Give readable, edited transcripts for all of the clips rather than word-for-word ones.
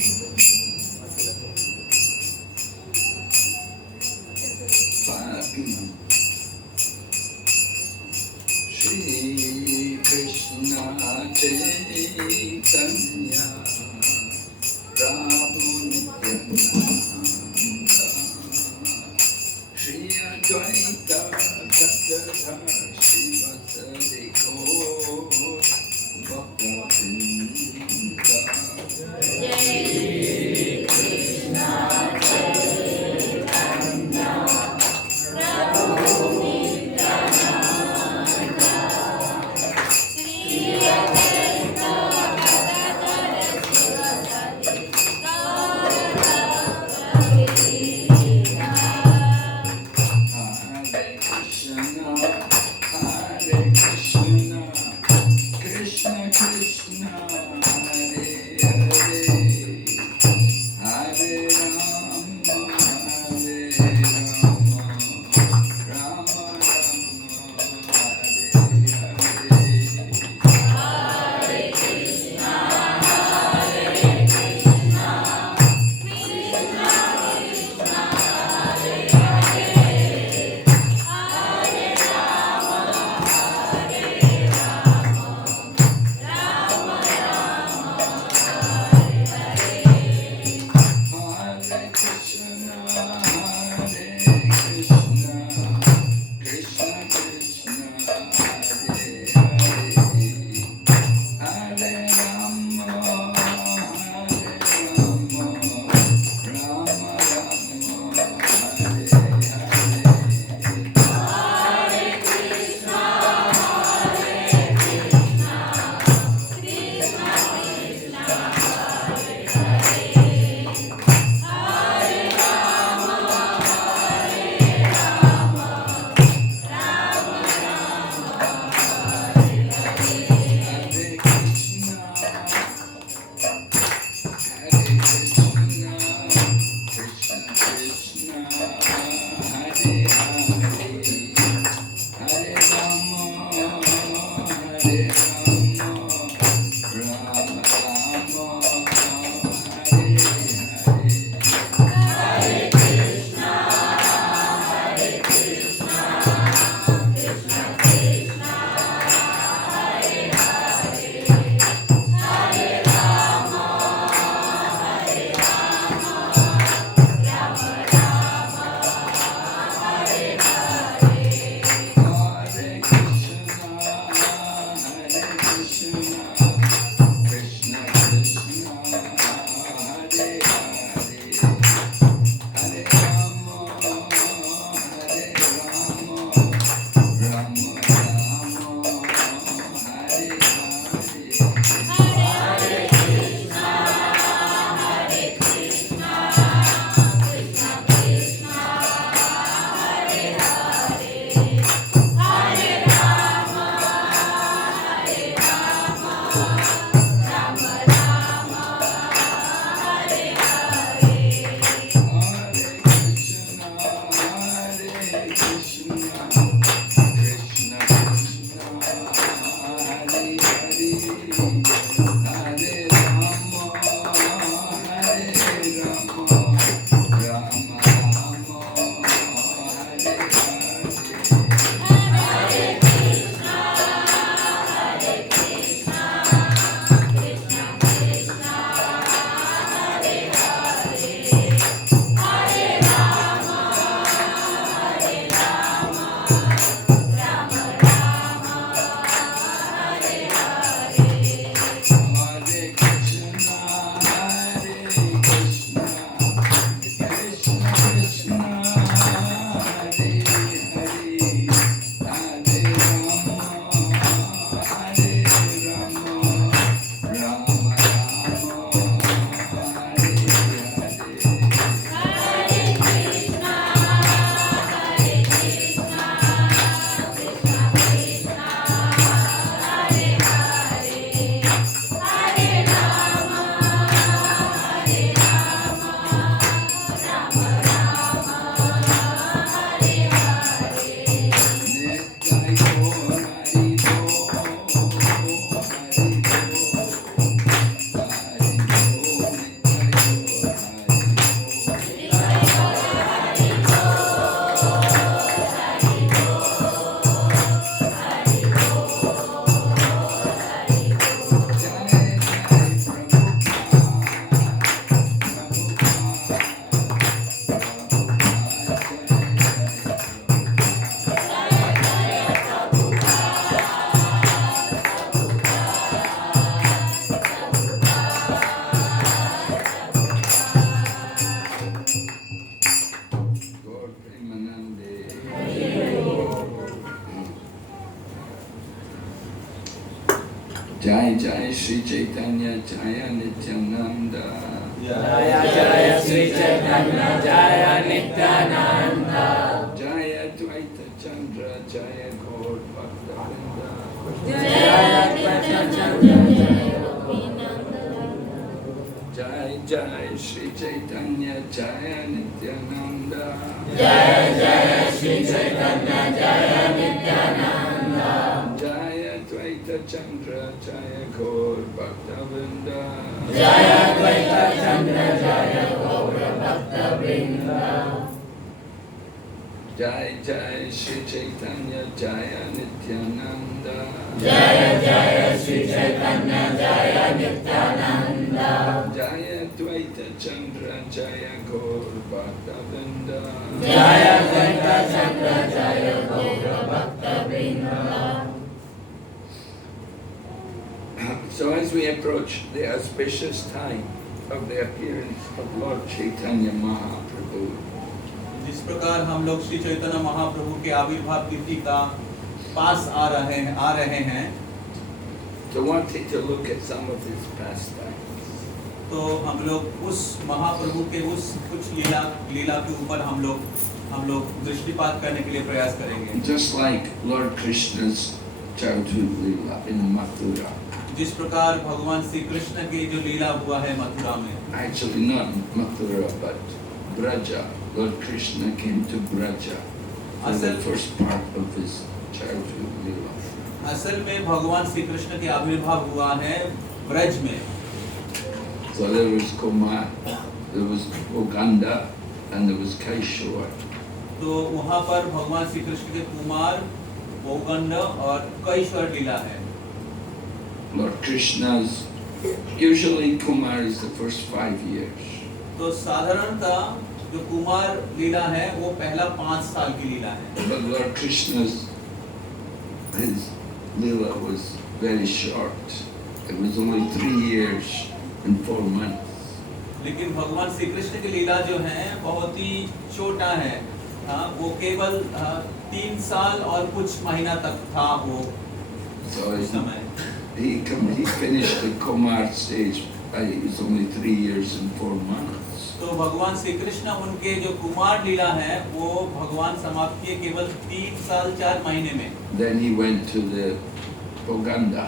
Shri Krishna Chaitanya Prabhu Nityananda Shri Advaita Gadadhar Srivasadi Gaur Bhakta-vrinda. Jai Krishna Chaitanya Prabhu Nityananda Shri Advaita Gadadhar Srivasadi Gaur Sri Chaitanya Jaya Nityananda. Jaya Jaya Sri Chaitanya Jaya Nityananda. Jaya Dvaita Chandra Jaya Gaur Bhakta-vrinda. Jaya Dvaita Chandra Jaya Gopinanda. Jai Jai Sri Chaitanya Jaya Nityananda. Jaya Jaya Sri Chaitanya Jaya Nityananda. Jaya Dvaita Chandra Jaya Gaur Bhakta-vrinda. Jaya Dvaita Chandra Jaya Gaur Bhakta-vrinda. Jai Jai Sri Chaitanya Jaya Nityananda. Jaya Jaya Sri Chaitanya Jaya Nityananda. Jaya Dvaita Chandra Jaya Gaur Bhakta-vrinda. Jaya Dvaita Chandra Jaya Gaur Bhakta-vrinda. So as we approach the auspicious time of the appearance of Lord Chaitanya Mahaprabhu, जिस प्रकार हम लोग श्री चैतन्य महाप्रभु के आविर्भाव तिथि का पास आ रहे हैं so wanting to look at some of his pastimes. तो हम लोग उस महाप्रभु के उस कुछ लीला के ऊपर हम लोग दृष्टिपात करने के लिए प्रयास करेंगे। Just like Lord Krishna's childhood Leela in Mathura. जिस प्रकार भगवान श्री कृष्ण की जो लीला हुआ है मथुरा में, Actually not Mathura but Braja. Lord Krishna came to Braja for the first part of his childhood Leela. असल में भगवान श्री कृष्ण के आविर्भाव हुआ है ब्रज में। So there was Kumar, there was Oganda, and there was Kaishor. तो वहाँ पर भगवान श्री कृष्ण के कुमार, गोगंड और कैश्वर लीला है। Lord Krishna's, usually Kumar is the first 5 years. तो साधारणतः जो कुमार लीला है वो पहला 5 साल की लीला है। But Lord Krishna's, his Leela was very short. It was only 3 years and 4 months. लेकिन भगवान श्री कृष्ण की लीला जो है बहुत ही छोटा है। वो केवल 3 साल और कुछ महीना तक था वो So समय। he finished the Kumar stage. He was only 3 years and 4 months. तो भगवान श्री कृष्ण उनके जो कुमार लीला है वो भगवान समाप्त किए केवल 3 साल 4 महीने में। Then he went to the Poganda.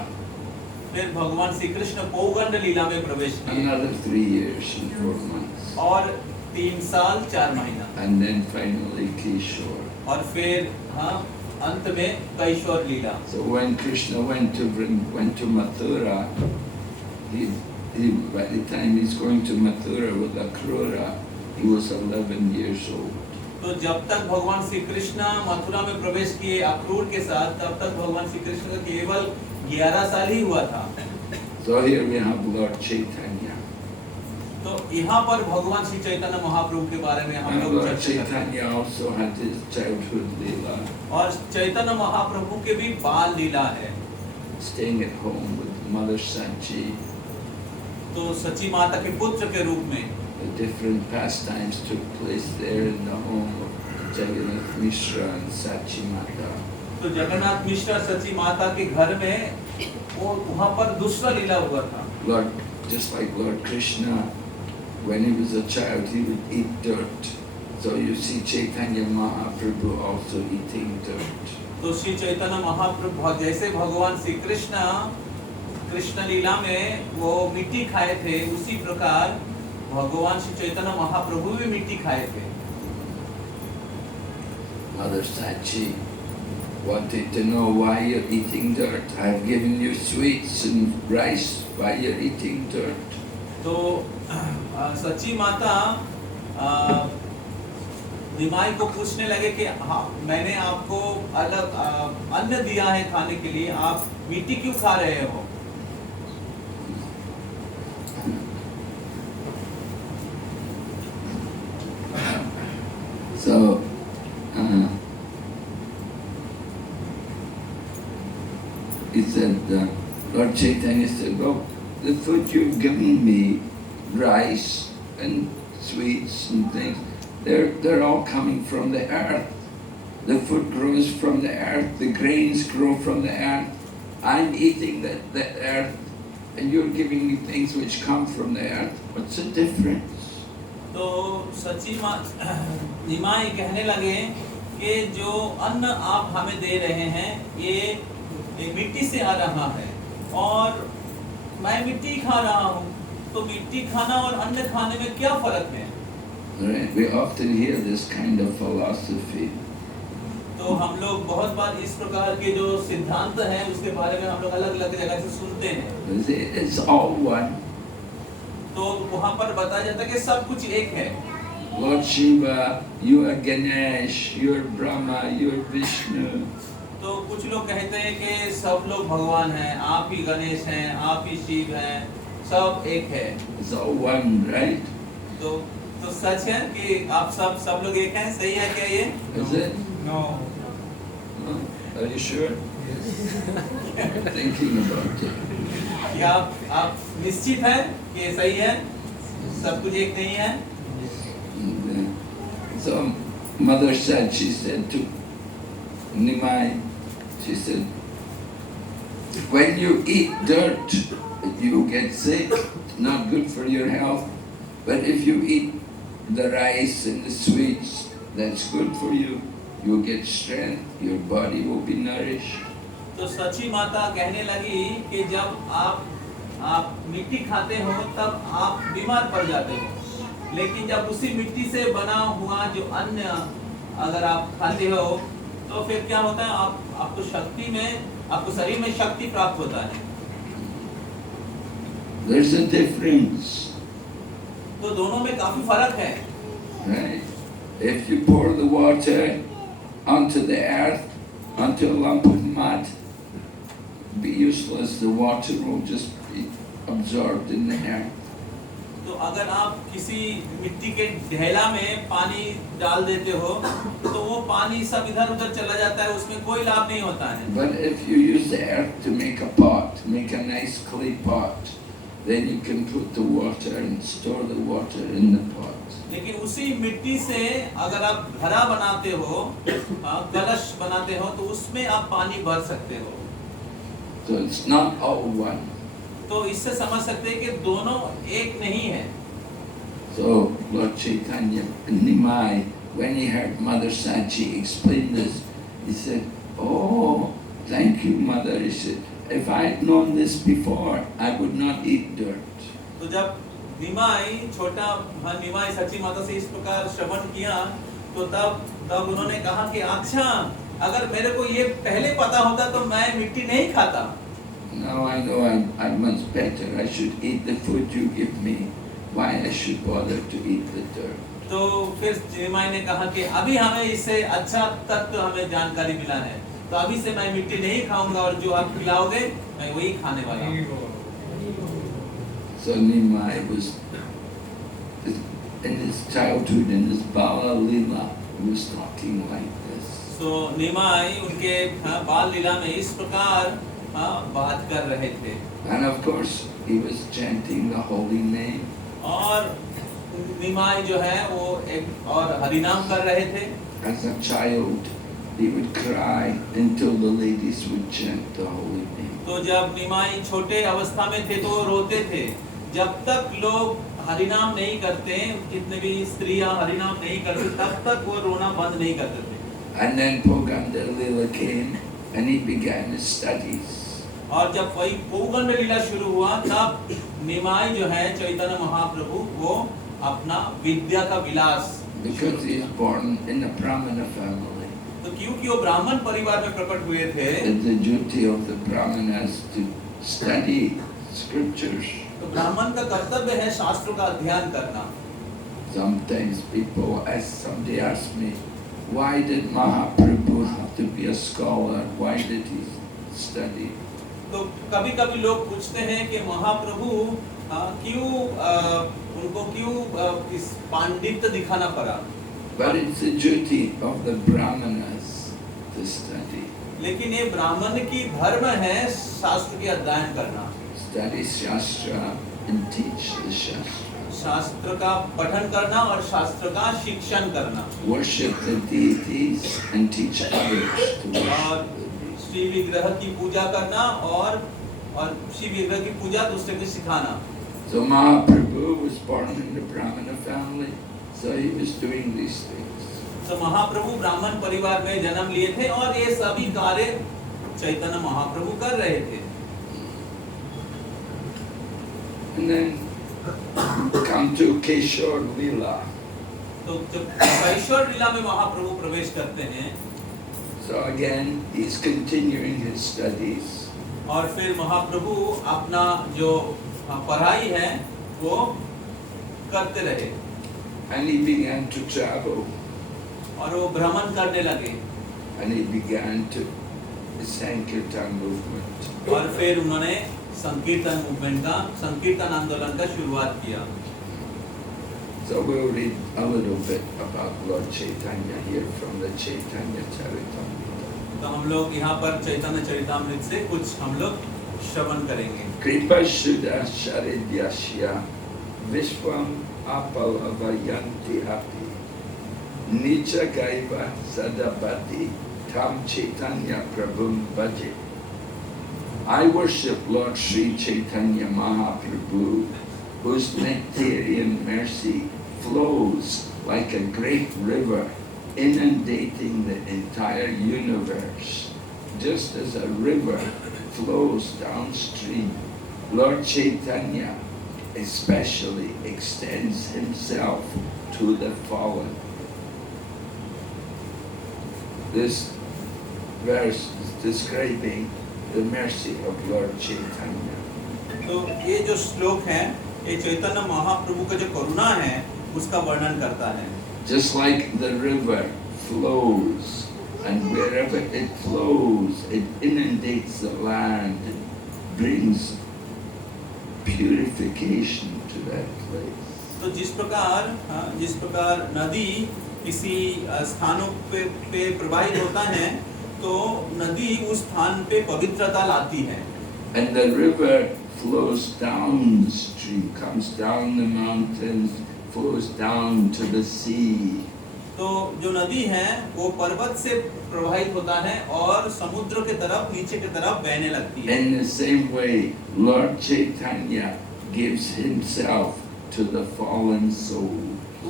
फिर भगवान श्री कृष्ण पौगंड लीला में प्रवेश किए Another 3 years and 4 months. और 3 साल 4 महीना And then finally Kishore. और फिर अंत में कैश्वर लीला। So when Krishna went to Mathura, by the time he's going to Mathura with Akrura, he was 11 years old. तो जब तक भगवान श्री कृष्ण मथुरा में प्रवेश किए अक्रूर के साथ, तब तक भगवान श्री कृष्ण का केवल 11 साल ही हुआ था। So here we have Lord Chaitanya. तो यहाँ पर भगवान श्री चैतन्य महाप्रभु के बारे में हम And लोग Lord चर्चा करते हैं। Chaitanya also had his childhood Leela, और चैतन्य महाप्रभु के भी बाल लीला है। staying at home with Mother Sachi. तो सची माता के पुत्र के रूप में The different pastimes took place there in the home of Jagannath Mishra and Sachi Mata. तो जगन्नाथ मिश्रा सची माता के घर में वो वहाँ पर दूसरा लीला हुआ था। Lord, just like Lord Krishna, when he was a child, he would eat dirt. So you see Chaitanya Mahaprabhu also eating dirt. तो श्री चैतन्य महाप्रभु जैसे भगवान श्री कृष्ण लीला में वो मिट्टी खाए थे, उसी प्रकार भगवान श्री चैतन्य महाप्रभु भी मिट्टी खाए थे। Mother Sachi wanted to know why you're eating dirt. I've given you sweets and rice. Why you're eating dirt? तो सची माता निमाई को पूछने लगे कि हाँ, मैंने आपको अलग अन्न दिया है खाने के लिए, आप मिट्टी क्यों खा रहे हो? So, he said, Lord Chaitanya said, well, the food you've given me, rice and sweets and things, they're all coming from the earth. The food grows from the earth, the grains grow from the earth. I'm eating the earth and you're giving me things which come from the earth. What's the difference? तो सची निमाई कहने लगे कि जो अन्न आप हमें दे रहे हैं ये मिट्टी से आ रहा है और मैं मिट्टी खा रहा हूँ, तो मिट्टी खाना और अन्न खाने में क्या फर्क है? Right? We often hear this kind of philosophy. तो हम लोग बहुत बार इस प्रकार के जो सिद्धांत हैं उसके बारे में हम लोग अलग अलग जगह से सुनते हैं। It's all one. तो वहाँ पर बताया जाता है कि सब कुछ एक है। Lord Shiva, you are Ganesh, you are Brahma, you are Vishnu. तो कुछ लोग कहते हैं कि सब लोग भगवान हैं, आप ही गणेश हैं, आप ही शिव हैं, सब एक है। It's all one, right? तो सच है कि आप सब लोग एक हैं, सही है क्या ये? Is it? No. No? Are you sure? Thinking about it. क्या आप निश्चित हैं कि सही है? सब कुछ एक नहीं है? So mother said, she said to Nimai, she said, when you eat dirt, you get sick, not good for your health. But if you eat the rice and the sweets, that's good for you. You'll get strength, your body will be nourished. तो सची माता कहने लगी कि जब आप मिट्टी खाते हो तब आप बीमार पड़ जाते हो, लेकिन जब उसी मिट्टी से बना हुआ जो अन्न अगर आप खाते हो तो फिर क्या होता है, आपको शरीर में शक्ति प्राप्त होता है। There's a difference. तो दोनों में काफी फर्क है। Right? If you pour the water onto the earth, onto a lump of mud, be useless. The water will just be absorbed in the earth. तो अगर आप किसी मिट्टी के ढेला में पानी डाल देते हो तो वो पानी सब इधर उधर चला जाता है, उसमें कोई लाभ नहीं होता है। But if you use the earth to make a pot, make a nice clay pot, then you can put the water and store the water in the pot. लेकिन उसी मिट्टी से अगर आप घड़ा बनाते हो, कलश बनाते हो, तो उसमें आप पानी भर सकते हो। So it's not all one. तो इससे समझ सकते हैं कि दोनों एक नहीं है। So Lord Chaitanya Nimai, when he heard Mother Sachi explain this, he said, "Oh, thank you, Mother." He said, "If I had known this before, I would not eat dirt." तो जब निमाई निमाई सची माता से इस प्रकार श्रवण किया तो तब उन्होंने कहा कि अच्छा, अगर मेरे को ये पहले पता होता तो मैं मिट्टी नहीं खाता। Now I know I'm much better. I should eat the food you give me. Why I should bother to eat the dirt? तो फिर निमाई ने कहा कि अभी हमें इससे अच्छा तत्व हमें जानकारी मिला है, तो अभी से मैं मिट्टी नहीं खाऊंगा और जो आप खिलाओगे मैं वही खाने वाला हूँ। So Nimai was in his childhood, in his Bala Lila, he was talking like this. तो निमाई उनके बाल लीला में इस प्रकार बात कर रहे थे। And of course, he was chanting the holy name. और निमाई जो है वो एक और हरिनाम कर रहे थे। As a child, he would cry until the ladies would chant the holy name. तो जब निमाई छोटे अवस्था में थे तो वो रोते थे, जब तक लोग हरिनाम नहीं करते, जितने भी स्त्रियां हरिनाम नहीं करती, तब तक वो रोना बंद नहीं करते थे। And then Poganda Lila came and he began his studies. और जब वही पौगंड लीला शुरू हुआ तब निमाई जो है चैतन्य महाप्रभु वो अपना विद्या का विलास, Because he is born in a Brahmana family. तो क्योंकि वो ब्राह्मण परिवार में प्रकट हुए थे, It's the duty of the Brahmanas to study scriptures. तो ब्राह्मण का कर्तव्य है शास्त्रों का अध्ययन करना। Sometimes somebody asks me, why did Mahaprabhu have to be a scholar? Why did he study? तो कभी-कभी लोग पूछते हैं कि महाप्रभु उनको क्यों इस पांडित्य दिखाना पड़ा? But it's the duty of the Brahmanas to study. लेकिन ये ब्राह्मण की धर्म है शास्त्र के अध्ययन करना, Study Shastra and teach the Shastra. शास्त्र का पठन करना और शास्त्र का शिक्षण करना, Worship the deities and teach others to worship और the deities. श्री विग्रह की पूजा करना और और शिव विग्रह की पूजा दूसरे को सिखाना। So Mahaprabhu was born in the Brahmana family, so he was doing these things. तो महाप्रभु ब्राह्मण परिवार में जन्म लिए थे और ये सभी कार्य चैतन्य महाप्रभु कर रहे थे। And then come to Keshor Lila. तो जब कैशोर लीला में महाप्रभु प्रवेश करते हैं, So again, he's continuing his studies. और फिर महाप्रभु अपना जो पढ़ाई है वो करते रहे And he began to travel. और वो भ्रमण करने लगे And he began to the Sankirtan movement. और फिर उन्होंने संकीर्तन मूवमेंट का, संकीर्तन आंदोलन का शुरुआत किया। So we'll read a little bit about Lord Chaitanya here from the Chaitanya Charitamrita. तो हम लोग यहाँ पर चैतन्य चरितामृत से कुछ हम लोग श्रवण करेंगे। Kripa Shuddha Sharidyasya Vishwam Apalavayanti Hapi Nicha Gaiva Sadapati Tam Chaitanya Prabhum Bhaje. I worship Lord Sri Chaitanya Mahaprabhu, whose nectarian mercy flows like a great river, inundating the entire universe. Just as a river flows downstream, Lord Chaitanya especially extends himself to the fallen. This verse is describing the mercy of Lord Chaitanya. तो ये जो श्लोक है, ये चैतन्य महाप्रभु का जो करुणा है उसका वर्णन करता है। Just like the river flows, and wherever it flows, it inundates the land, it brings purification to that place. तो जिस प्रकार नदी किसी स्थानों पे प्रवाहित होता है, तो नदी उस स्थान पे पवित्रता लाती है। And the river flows downstream, comes down the mountains, flows down to the sea. तो जो नदी है वो पर्वत से प्रवाहित होता है और समुद्र के तरफ, नीचे के तरफ बहने लगती है। In the same way, Lord Chaitanya gives himself to the fallen soul.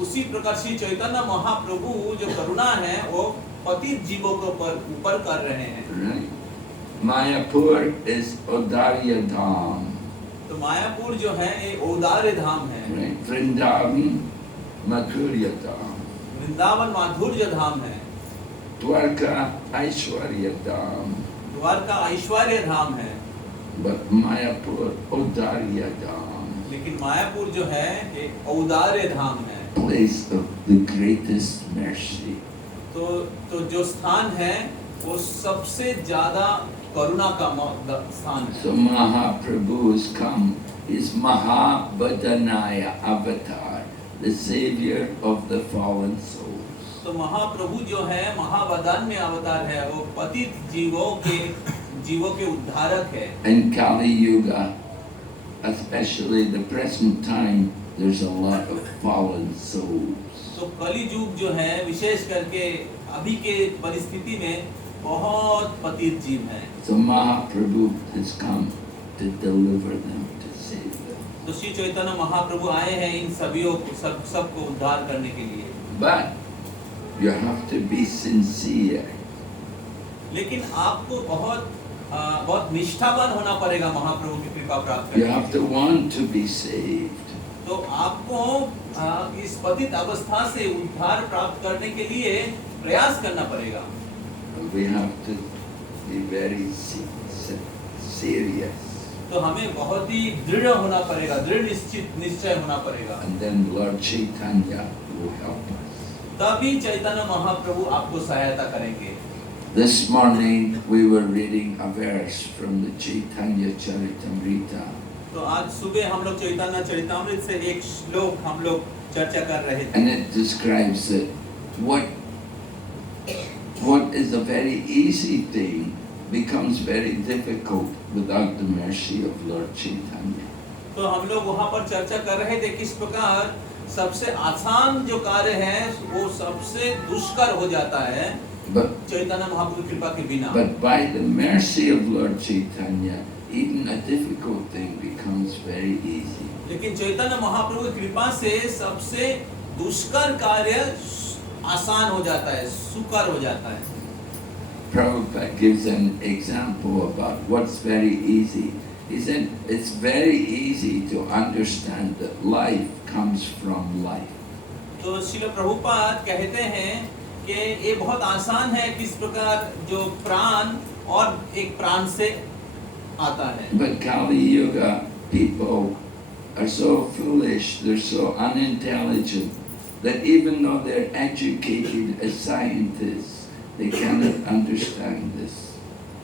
उसी प्रकार श्री चैतन्य महाप्रभु जो करुणा है वो पतित जीवों के ऊपर कर रहे हैं। Right? Mayapur is Odarya Dham. तो मायापुर जो है ये औदार्य धाम है। Right? Vrindavan, Madhurya Dham. Vrindavan माधुर्य धाम है। Dwarka, Aishwarya Dham. द्वारका ऐश्वर्य धाम है। But Mayapur, Odarya Dham. लेकिन मायापुर जो है ये औदार्य धाम है। Place of the greatest mercy. तो जो स्थान है वो सबसे ज्यादा करुणा का स्थान है। So Mahaprabhu has come. He's Mahabadanaya Avatar, the savior of the fallen souls. तो महाप्रभु जो है महावदान में अवतार है, वो पतित जीवों के उद्धारक है। In Kali Yuga, especially the present time, there's a lot of fallen souls. तो कली युग जो है विशेष करके अभी के परिस्थिति में बहुत पतित जीव हैं। So Mahaprabhu has come to deliver them, to save them. तो श्री चैतन्य महाप्रभु आए हैं इन सभियों को सबको उद्धार करने के लिए। But you have to be sincere. लेकिन आपको बहुत निष्ठावान होना पड़ेगा महाप्रभु की कृपा प्राप्त You करने have के to लिए। want to be saved. तो आपको इस पतित अवस्था से उद्धार प्राप्त करने के लिए प्रयास करना पड़ेगा। We have to be very serious. तो हमें बहुत ही दृढ़ होना पड़ेगा, दृढ़ निश्चय होना पड़ेगा। And then Lord Chaitanya will help us. तभी चैतन्य महाप्रभु आपको सहायता करेंगे। This morning we were reading a verse from the Chaitanya Charitamrita. तो आज सुबह हम लोग चैतन्य चरितामृत से एक श्लोक हम लोग चर्चा कर रहे थे। And it describes that what is a very easy thing becomes very difficult without the mercy of Lord Chaitanya. तो हम लोग वहाँ पर चर्चा कर रहे थे किस प्रकार सबसे आसान जो कार्य है वो सबसे दुष्कर हो जाता है But चैतन्य महाप्रभु कृपा के बिना। by the mercy of Lord Chaitanya, even a difficult thing becomes very easy. लेकिन चैतन्य महाप्रभु की कृपा से सबसे दुष्कर कार्य आसान हो जाता है, सुकर हो जाता है। Prabhupada gives an example about what's very easy. He said it's very easy to understand that life comes from life. तो श्रील प्रभुपाद कहते हैं कि ये बहुत आसान है किस प्रकार जो प्राण और एक प्राण से आता है। But Kali Yuga people are so foolish, they're so unintelligent, that even though they're educated as scientists, they cannot understand this.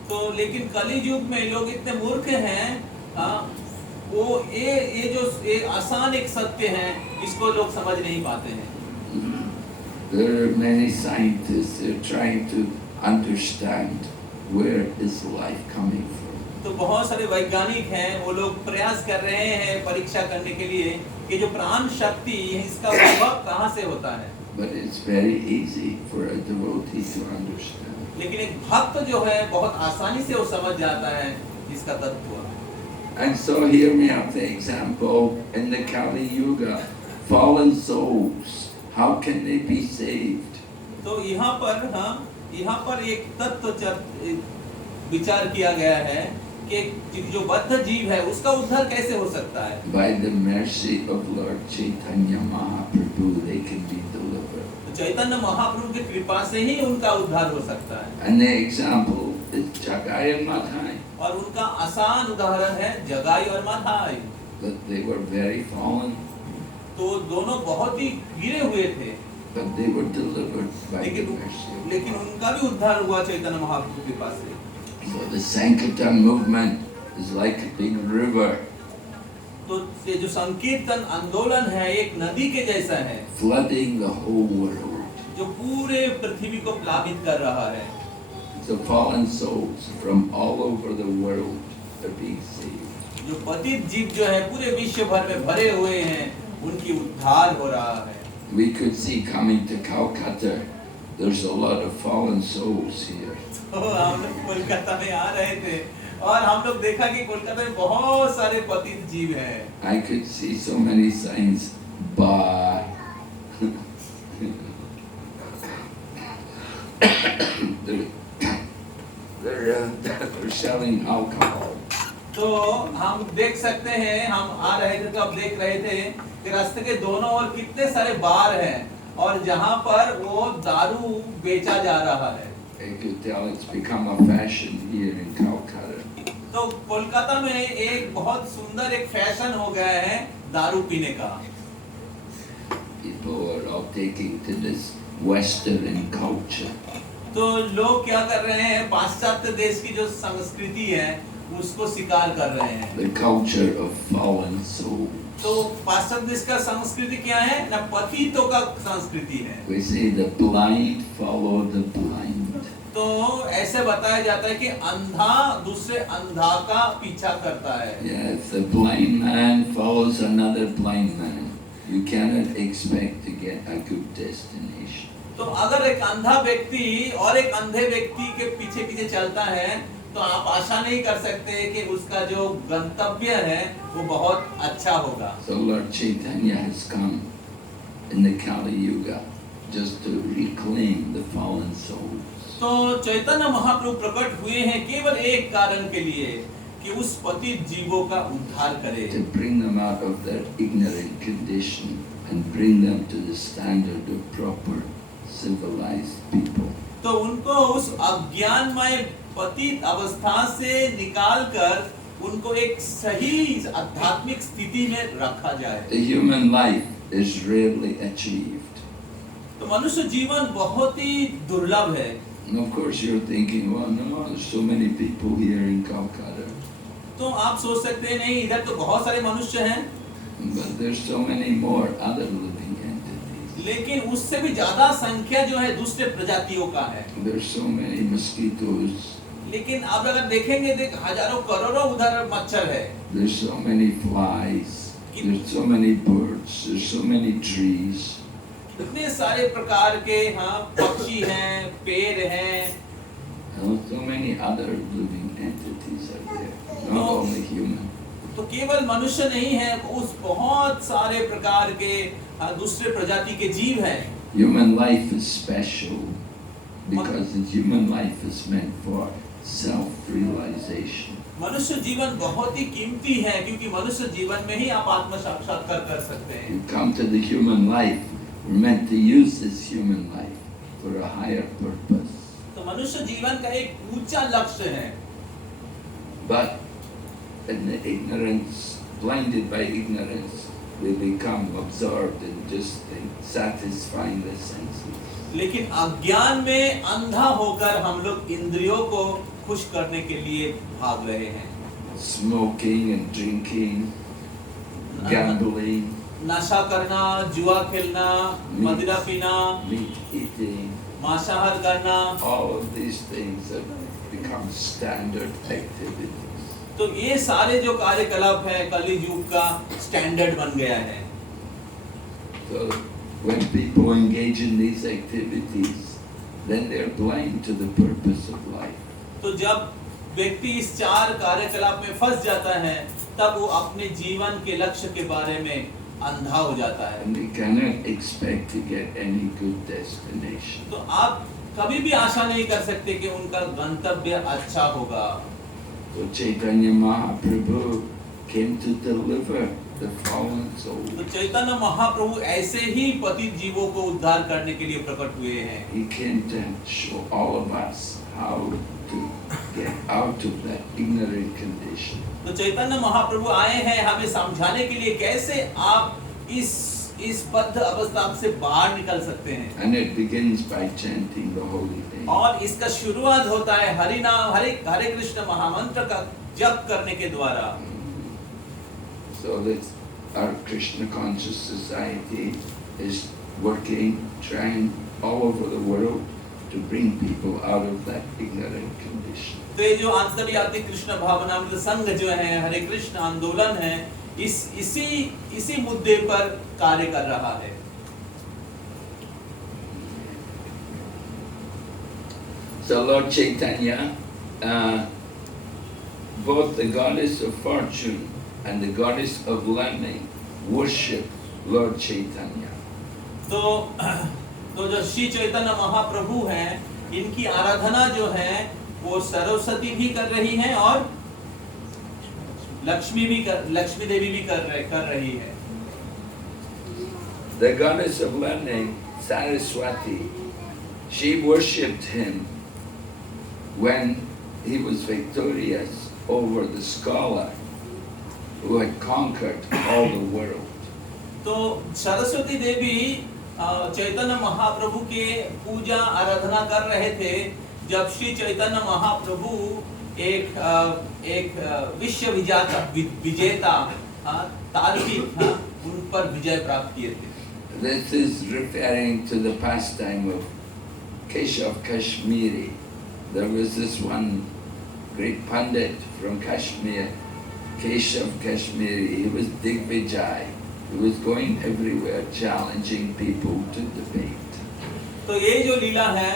तो लेकिन कली युग में लोग इतने मूर्ख हैं, वो ये जो आसान एक सत्य है, इसको लोग समझ नहीं पाते हैं। There are many scientists that are trying to understand where is life coming from. तो बहुत सारे वैज्ञानिक हैं, वो लोग प्रयास कर रहे हैं परीक्षा करने के लिए कि जो प्राण शक्ति है इसका उद्भव कहाँ से होता है। But it's very easy for a devotee to understand. लेकिन एक भक्त जो है बहुत आसानी से वो समझ जाता है इसका तत्व। And so here we have the example in the Kali Yuga, fallen souls, how can they be saved? तो यहाँ पर एक तत्व विचार किया गया है कि जो बद्ध जीव है उसका उद्धार कैसे हो सकता है। By the mercy of Lord Chaitanya Mahaprabhu, they can be delivered. तो चैतन्य महाप्रभु की कृपा से ही उनका उद्धार हो सकता है। And the example is Jagai and Madhai, और उनका आसान उदाहरण है जगाई और माधाई। that they were very fallen, तो दोनों बहुत ही गिरे हुए थे, but they were delivered by the mercy of लेकिन God. उनका भी उद्धार हुआ चैतन्य महाप्रभु की कृपा से। So the Sankirtan movement is like a big river, तो ये जो संकीर्तन आंदोलन है एक नदी के जैसा है, flooding the whole world. जो पूरे पृथ्वी को प्लावित कर रहा है। The fallen souls from all over the world are being saved. जो पतित जीव जो है पूरे विश्व भर में भरे हुए हैं, उनकी उद्धार हो रहा है। We could see coming to Calcutta, there's a lot of fallen souls here. तो हम लोग कोलकाता में आ रहे थे और हम लोग देखा कि कोलकाता में बहुत सारे पतित जीव हैं। I could see so many signs, bye. they're selling alcohol. तो हम देख सकते हैं, हम आ रहे थे तो अब देख रहे थे कि रास्ते के दोनों ओर कितने सारे बार हैं और जहाँ पर वो दारू बेचा जा रहा है। I could tell it's become a fashion here in Calcutta. तो कोलकाता में एक बहुत सुंदर एक फैशन हो गया है दारू पीने का। People are all taking to this Western culture. तो लोग क्या कर रहे हैं, पाश्चात्य देश की जो संस्कृति है उसको स्वीकार कर रहे हैं। The culture of fallen souls. तो पाश्चात्य देश का संस्कृति क्या है ना, पतितों का संस्कृति है। We say the blind follow the blind. तो ऐसे बताया जाता है कि अंधा दूसरे अंधा का पीछा करता है। Yeah, if the blind man follows another blind man, you cannot expect to get a good destination. तो अगर एक अंधा व्यक्ति और एक अंधे व्यक्ति के पीछे पीछे चलता है तो आप आशा नहीं कर सकते कि उसका जो गंतव्य है वो बहुत अच्छा होगा। So Lord Chaitanya has come in the Kali Yuga just to reclaim the fallen souls. तो चैतन्य महाप्रभु प्रकट हुए हैं केवल एक कारण के लिए कि उस पतित जीवों का उद्धार करे, To bring them out of their ignorant condition and bring them to the standard of proper civilized people. तो उनको उस अज्ञानमय पतित अवस्था से निकालकर उनको एक सही आध्यात्मिक स्थिति में रखा जाए। The human life is rarely achieved. तो मनुष्य जीवन बहुत ही दुर्लभ है। And of course you're thinking, well, no, there's so many people here in Calcutta. तो आप सोच सकते हैं नहीं इधर तो बहुत सारे मनुष्य हैं, But there's so many more other living entities. लेकिन उससे भी ज्यादा संख्या जो है दूसरे प्रजातियों का है। There's so many mosquitoes. लेकिन आप अगर देखेंगे देख हजारों करोड़ों उधर मच्छर है, There's so many flies. There's so many birds. There's so many trees. इतने सारे प्रकार के हाँ पक्षी हैं, पेड़ हैं, So many other living entities are there, not No. only human. तो केवल मनुष्य नहीं है, उस बहुत सारे प्रकार के दूसरे प्रजाति के जीव हैं। Human life is special because the human life is meant for self-realization. मनुष्य जीवन बहुत ही कीमती है क्योंकि मनुष्य जीवन में ही आप आत्म साक्षात्कार कर सकते हैं। You come to the human life, we're meant to use this human life for a higher purpose. तो मनुष्य जीवन का एक ऊंचा लक्ष्य है। But in the ignorance, blinded by ignorance, we become absorbed in just satisfying the senses. लेकिन अज्ञान में अंधा होकर हम लोग इंद्रियों को खुश करने के लिए भाग रहे हैं। Smoking and drinking, gambling, नशा करना, जुआ खेलना, मदिरा पीना, meat eating, मांसाहार करना, all of these things have become standard activities. तो ये सारे जो कार्यकलाप है कली युग का स्टैंडर्ड बन गया है। So when people engage in these activities, then they're blind to the purpose of life. तो जब व्यक्ति इस चार कार्यकलाप में फंस जाता है तब वो अपने जीवन के लक्ष्य के बारे में अंधा हो जाता है। And they cannot expect to get any good destination. तो आप कभी भी आशा नहीं कर सकते कि उनका गंतव्य अच्छा होगा। So Chaitanya Mahaprabhu came to deliver the fallen soul. तो चैतन्य महाप्रभु ऐसे ही पतित जीवों को उद्धार करने के लिए प्रकट हुए हैं। He came to show all of us how to get out of that ignorant condition. तो चैतन्य महाप्रभु आए हैं हमें समझाने के लिए कैसे आप इस बद्ध अवस्था से बाहर निकल सकते हैं। And it begins by chanting the holy name. और इसका शुरुआत होता है हरि नाम हरे कृष्ण महामंत्र का जप करने के द्वारा। So that our Krishna conscious society is working, trying all over the world to bring people out of that ignorant condition. तो ये जो अंतर्यामी कृष्ण भावनामृत संघ जो है हरे कृष्ण आंदोलन है इसी मुद्दे पर कार्य कर रहा है। So Lord Chaitanya, both the goddess of fortune and the goddess of learning worship Lord Chaitanya. तो जो श्री चैतन्य महाप्रभु हैं इनकी आराधना जो है वो सरस्वती भी कर रही हैं और लक्ष्मी देवी भी कर रही है। The goddess of learning, Saraswati, she worshipped him when he was victorious over the scholar who had conquered all the world. तो सरस्वती देवी चैतन्य महाप्रभु के पूजा आराधना कर रहे थे जब श्री चैतन्य महाप्रभु एक विश्व विजेता तार्किक उन पर विजय प्राप्त किए थे। This is referring to the pastime of Keshav Kashmiri. There was this one great pandit from Kashmir, Keshav Kashmiri. He was Digvijay. He was going everywhere challenging people to debate. तो ये जो लीला है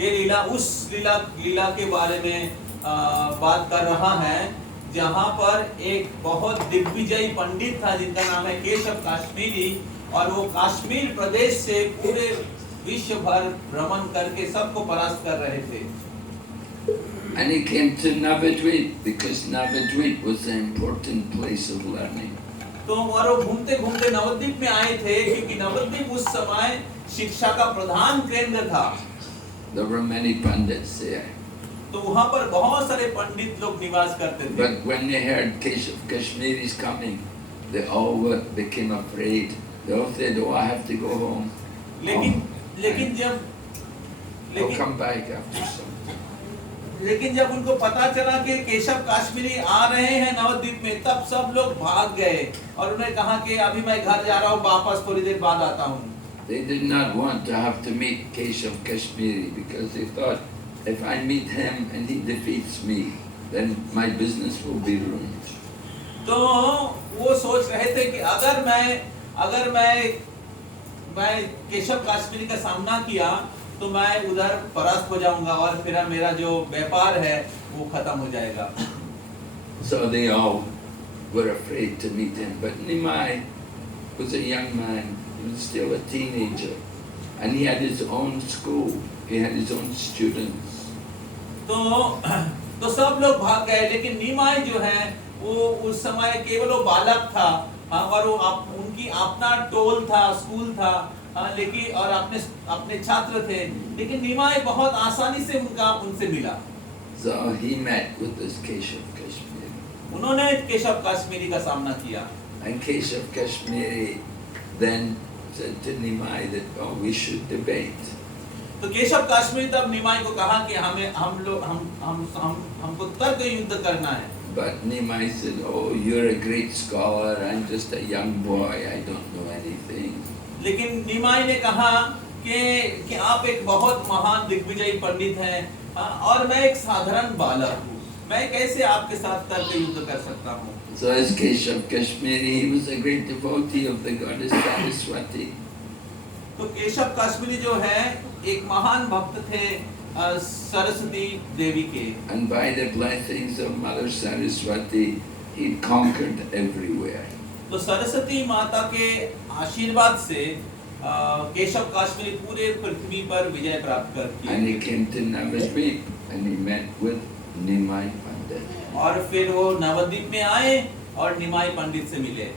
ये लीला उस लीला के बारे में बात कर रहा है जहाँ पर एक बहुत दिग्विजयी पंडित था जिनका नाम है केशव काश्मीरी और वो कश्मीर प्रदेश से पूरे विश्व भर भ्रमण करके सबको परास्त कर रहे थे। And he came to Navadvip because Navadvip was an important place of learning. तो वो घूमते घूमते नवद्वीप में आए थे क्योंकि नवद्वीप उस समय शिक्षा का प्रधान केंद्र था। There were many pandits there. तो वहाँ पर बहुत सारे पंडित लोग निवास करते थे। But when they heard Keshav Kashmiri is coming, they all became afraid. They all said, "Oh, I have to go home." लेकिन come back after some time. लेकिन जब उनको पता चला कि केशव काश्मीरी आ रहे हैं नवद्वीप में तब सब लोग भाग गए और उन्हें कहा कि अभी मैं घर जा रहा हूँ वापस थोड़ी देर बाद आता हूँ। They did not want to have to meet Keshav Kashmiri because they thought if I meet him and he defeats me, then my business will be ruined. तो वो सोच रहे थे कि अगर मैं केशव काश्मीरी का सामना किया तो मैं उधर परास्त हो जाऊंगा और फिर मेरा जो व्यापार है वो खत्म हो जाएगा। So they all were afraid to meet him. But Nimai was a young man, he was still a teenager, and he had his own school, he had his own students. तो सब लोग भाग गए, लेकिन निमाई जो है वो उस समय केवल वो बालक था, और वो उनकी अपना टोल था, स्कूल था, लेकिन और अपने छात्र थे, लेकिन निमाई बहुत आसानी से उनसे मिला। So he met with this Keshav Kashmiri. उन्होंने केशव कश्मीरी का सामना किया। And Keshav Kashmiri then said to Nimai that, oh, we should debate. तो केशव कश्मीरी तब निमाई को कहा कि हमको तर्क युद्ध करना है। But Nimai said, oh, you're a great scholar, I'm just a young boy, I don't know anything. लेकिन निमाई ने कहा कि आप एक बहुत महान दिग्विजयी पंडित हैं, और मैं एक साधारण बालक हूँ, मैं कैसे आपके साथ तर्क युद्ध कर सकता हूँ। So as Keshav Kashmiri, he was a great devotee of the goddess Saraswati. तो केशव कश्मीरी जो है एक महान भक्त थे सरस्वती देवी के। And by the blessings of Mother Saraswati, he conquered everywhere. तो सरस्वती माता के आशीर्वाद से केशव कश्मीरी पूरे पृथ्वी पर विजय प्राप्त कर की। And he came to Navadvip and he met with Nimai Pandit. और फिर वो नवद्वीप में आए और निमाई पंडित से मिले।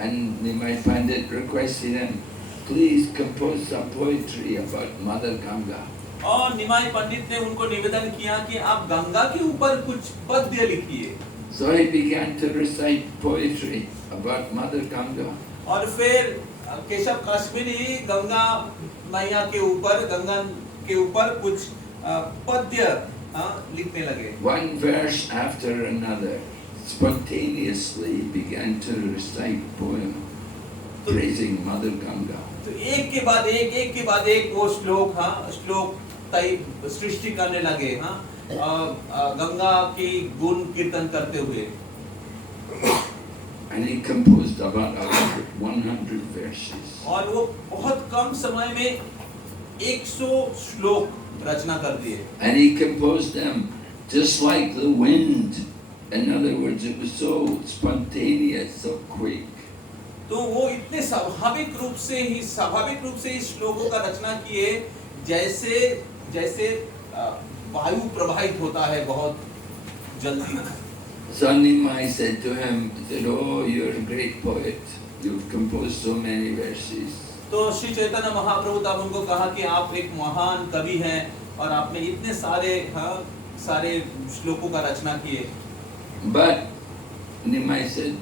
And Nimai Pandit requested him, please compose some poetry about Mother Ganga. और निमाई पंडित ने उनको निवेदन किया कि आप गंगा के ऊपर कुछ पद्य लिखिए। So he began to recite poetry about Mother Ganga. और फिर केशव कश्मीरी गंगा मैया के ऊपर कुछ पद्य लिखने लगे। One verse after another, spontaneously he began to recite poem praising Mother Ganga. तो एक के बाद एक वो श्लोक सृष्टि करने लगे, गंगा की गुण कीर्तन करते हुए। And he composed about 100 verses. और वो बहुत कम समय में 100 श्लोक रचना कर दिए। And he composed them just like the wind. In other words, it was so spontaneous, so quick. तो वो इतने स्वाभाविक रूप से इस श्लोकों का रचना किए जैसे वायु प्रवाहित होता है बहुत जल्दी। So Nimai said to him, oh, you're a great poet. You've composed so many verses. तो श्री चैतन्य महाप्रभु तब उनको कहा कि आप एक महान कवि हैं और आपने इतने सारे श्लोकों का रचना किए। But Nimai said,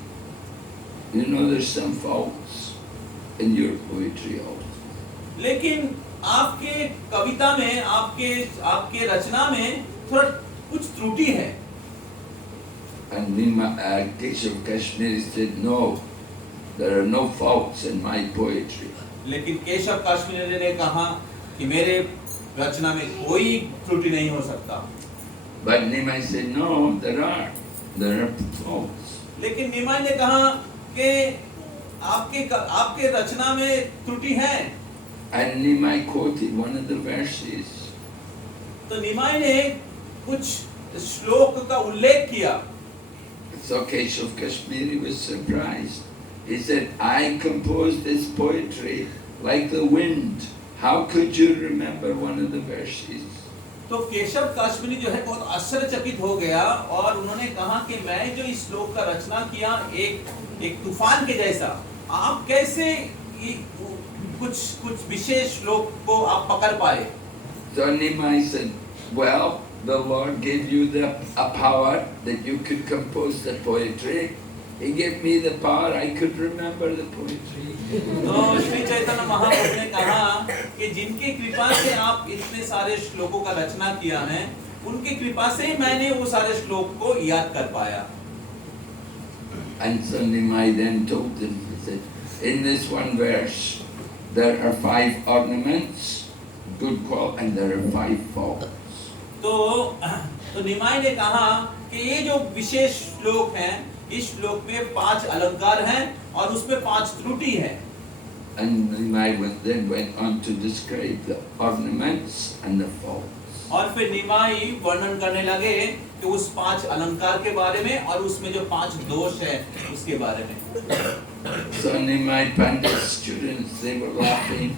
you know, there's some faults in your poetry also. लेकिन आपके कविता में, आपके रचना में थोड़ा कुछ त्रुटि है। And Keshav Kashmiri said, no, there are no faults in my poetry. लेकिन केशव कश्मीरी ने कहा कि मेरे रचना में कोई त्रुटि नहीं हो सकता। But Nimai said, no, there are faults. लेकिन निमाई ने कहा कि आपके रचना में त्रुटि है। And Nimai quoted one of the verses. तो निमाई ने कुछ श्लोक का उल्लेख किया। So Keshav Kashmiri was surprised. He said, I composed this poetry like the wind. How could you remember one of the verses? तो केशव कश्मीरी जो है बहुत आश्चर्यचकित हो गया और उन्होंने कहा कि मैं जो इस श्लोक का रचना किया एक तूफान के जैसा, आप कैसे कुछ विशेष श्लोक को आप पकड़ पाए? So Nimai said, well, the Lord gave you a power that you could compose the poetry. He gave me the power, I could remember the poetry. तो श्री चैतन्य महाप्रभु ने कहा कि जिनकी कृपा से आप इतने सारे श्लोकों का रचना किया है, उनकी कृपा से ही मैंने वो सारे श्लोक को याद कर पाया। And so Nimai then told him, he said, in this one verse, there are 5 ornaments, good quality, and there are 5 faults. तो निमाई ने कहा कि ये जो विशेष श्लोक हैं, इस श्लोक में 5 अलंकार हैं और उसमें 5 त्रुटि है। And then went on to describe the ornaments and the faults. और फिर निमाई वर्णन करने लगे कि उस 5 अलंकार के बारे में और उसमें जो 5 दोष है उसके बारे में. So Nimai Pandit's students, they were laughing.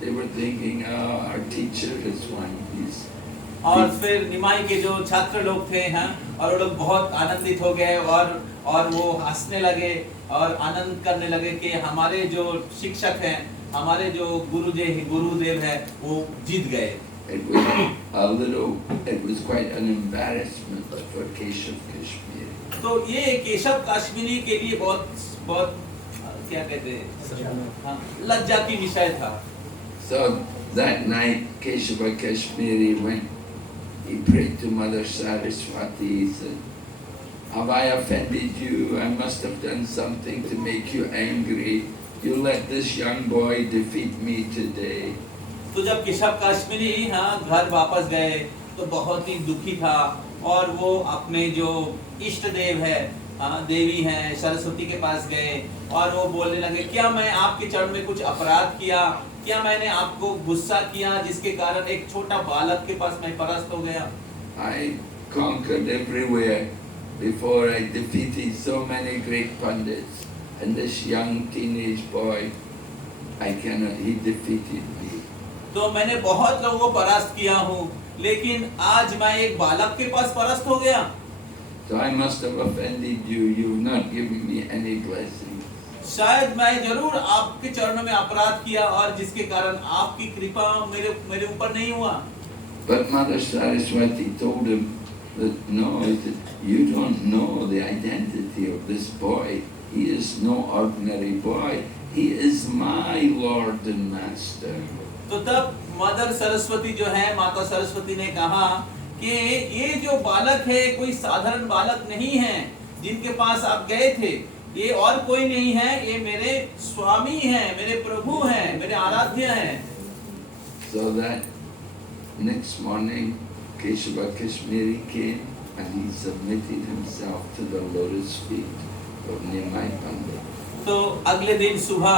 They were thinking, oh, our teacher is one. और फिर निमाई के जो छात्र लोग थे हैं और वो लोग बहुत आनंदित हो गए और वो हंसने लगे और आनंद करने लगे कि हमारे जो शिक्षक हैं, हमारे जो गुरुदेव हैं, वो जीत गए. It was quite an embarrassment for Keshav Kashmiri. तो ये केशव काश्मीरी के लिए बहुत क्या कहते हैं, लज्जा की विषय था. So that night, Keshava Kashmiri went. He prayed to Mother Saraswati. He said, "Have I offended you? I must have done something to make you angry. You let this young boy defeat me today." तो जब केशव काश्मीरी घर वापस गए तो बहुत ही दुखी था और वो अपने जो इष्ट देव है, देवी हैं, सरस्वती के पास गए और वो बोलने लगे, क्या मैं आपके चरण में कुछ अपराध किया, क्या मैंने आपको गुस्सा किया जिसके कारण एक छोटा बालक के पास मैं परास्त हो गया. I conquered everywhere before I defeated so many great pundits, and this young teenage boy, he defeated me. तो मैंने बहुत लोगों को परास्त किया हूँ, लेकिन आज मैं एक बालक के पास परास्त हो गया. So I must have offended you. You've not given me any blessing. शायद मैं जरूर आपके चरणों में अपराध किया और जिसके कारण आपकी कृपा मेरे ऊपर नहीं हुआ. But Mother Saraswati told him that no, you don't know the identity of this boy. He is no ordinary boy. He is my Lord and Master. तो तब मदर सरस्वती जो है, माता सरस्वती ने कहा कि ये जो बालक है कोई साधारण बालक नहीं है जिनके पास आप गए थे. ये और कोई नहीं है, ये मेरे स्वामी हैं, मेरे प्रभु हैं, मेरे आराध्य हैं. So that next morning, Keshava Kashmiri came and he submitted himself to the lotus feet of Nimai Pandit. तो अगले दिन सुबह